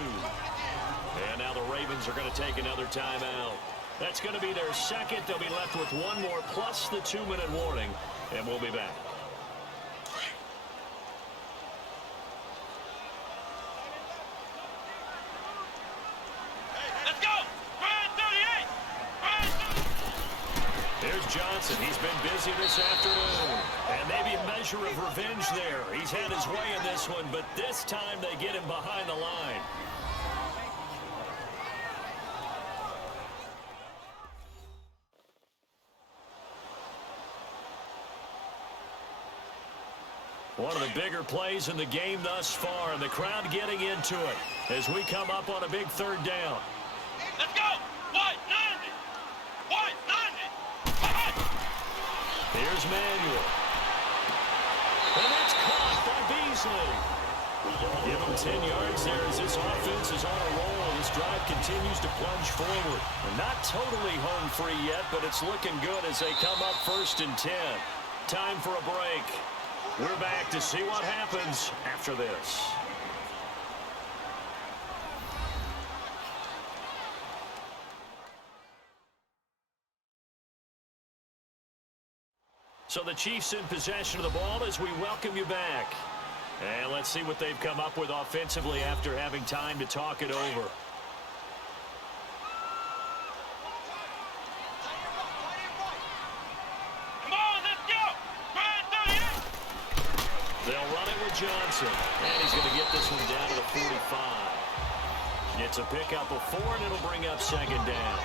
And now the Ravens are going to take another timeout. That's going to be their second. They'll be left with 1 more plus the 2-minute warning. And we'll be back. Johnson, he's been busy this afternoon. And maybe a measure of revenge there. He's had his way in this one, but this time they get him behind the line. One of the bigger plays in the game thus far, and the crowd getting into it as we come up on a big 3rd down. Let's go! What? 90! What? 90! Here's Manuel. And that's caught by Beasley. Give him 10 yards there as this offense is on a roll. This drive continues to plunge forward. And not totally home free yet, but it's looking good as they come up 1st and 10. Time for a break. We're back to see what happens after this. So the Chiefs in possession of the ball as we welcome you back. And let's see what they've come up with offensively after having time to talk it over. Come on, let's go! They'll run it with Johnson. And he's going to get this one down to the 45. Gets a pickup of 4, and it'll bring up second down.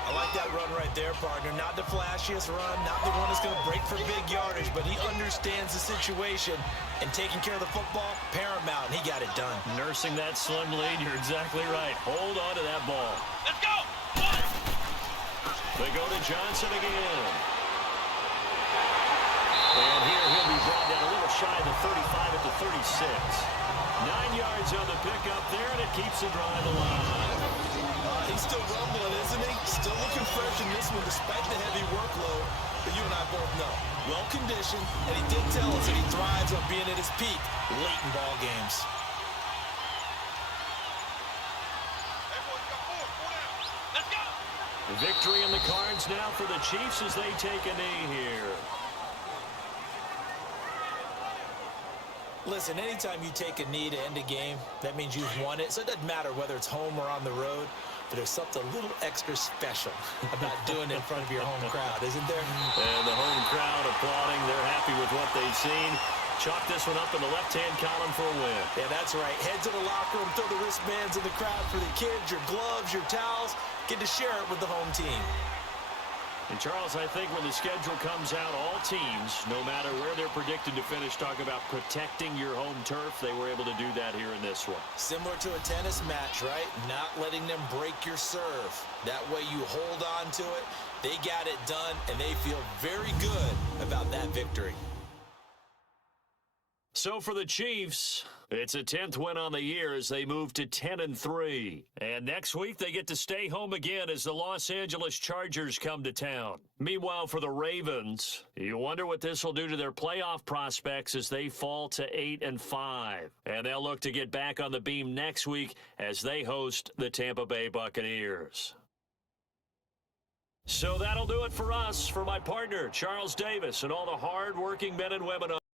I like that run right there, partner. Not the flashiest run, not the one that's going to break for big yardage, but he understands the situation, and taking care of the football, paramount, and he got it done. Nursing that slim lead, you're exactly right. Hold on to that ball. Let's go! They go to Johnson again. And here he'll be brought down a little shy of the 35 at the 36. 9 yards on the pickup there, and it keeps the drive alive. He's still rumbling, isn't he? Still looking fresh in this one despite the heavy workload. But you and I both know, well-conditioned, and he did tell us that he thrives on being at his peak late in ball games. Victory in the cards now for the Chiefs as they take a knee here. Listen, anytime you take a knee to end a game, that means you've won it. So it doesn't matter whether it's home or on the road, but there's something a little extra special about doing it in front of your home crowd, isn't there? And the home crowd applauding. They're happy with what they've seen. Chalk this one up in the left-hand column for a win. Yeah, that's right. Head to the locker room, throw the wristbands in the crowd for the kids, your gloves, your towels. Get to share it with the home team. And, Charles, I think when the schedule comes out, all teams, no matter where they're predicted to finish, talk about protecting your home turf. They were able to do that here in this one. Similar to a tennis match, right? Not letting them break your serve. That way you hold on to it. They got it done, and they feel very good about that victory. So for the Chiefs, it's a 10th win on the year as they move to 10-3. And next week they get to stay home again as the Los Angeles Chargers come to town. Meanwhile, for the Ravens, you wonder what this will do to their playoff prospects as they fall to 8-5. And they'll look to get back on the beam next week as they host the Tampa Bay Buccaneers. So that'll do it for us. For my partner, Charles Davis, and all the hard-working men and women on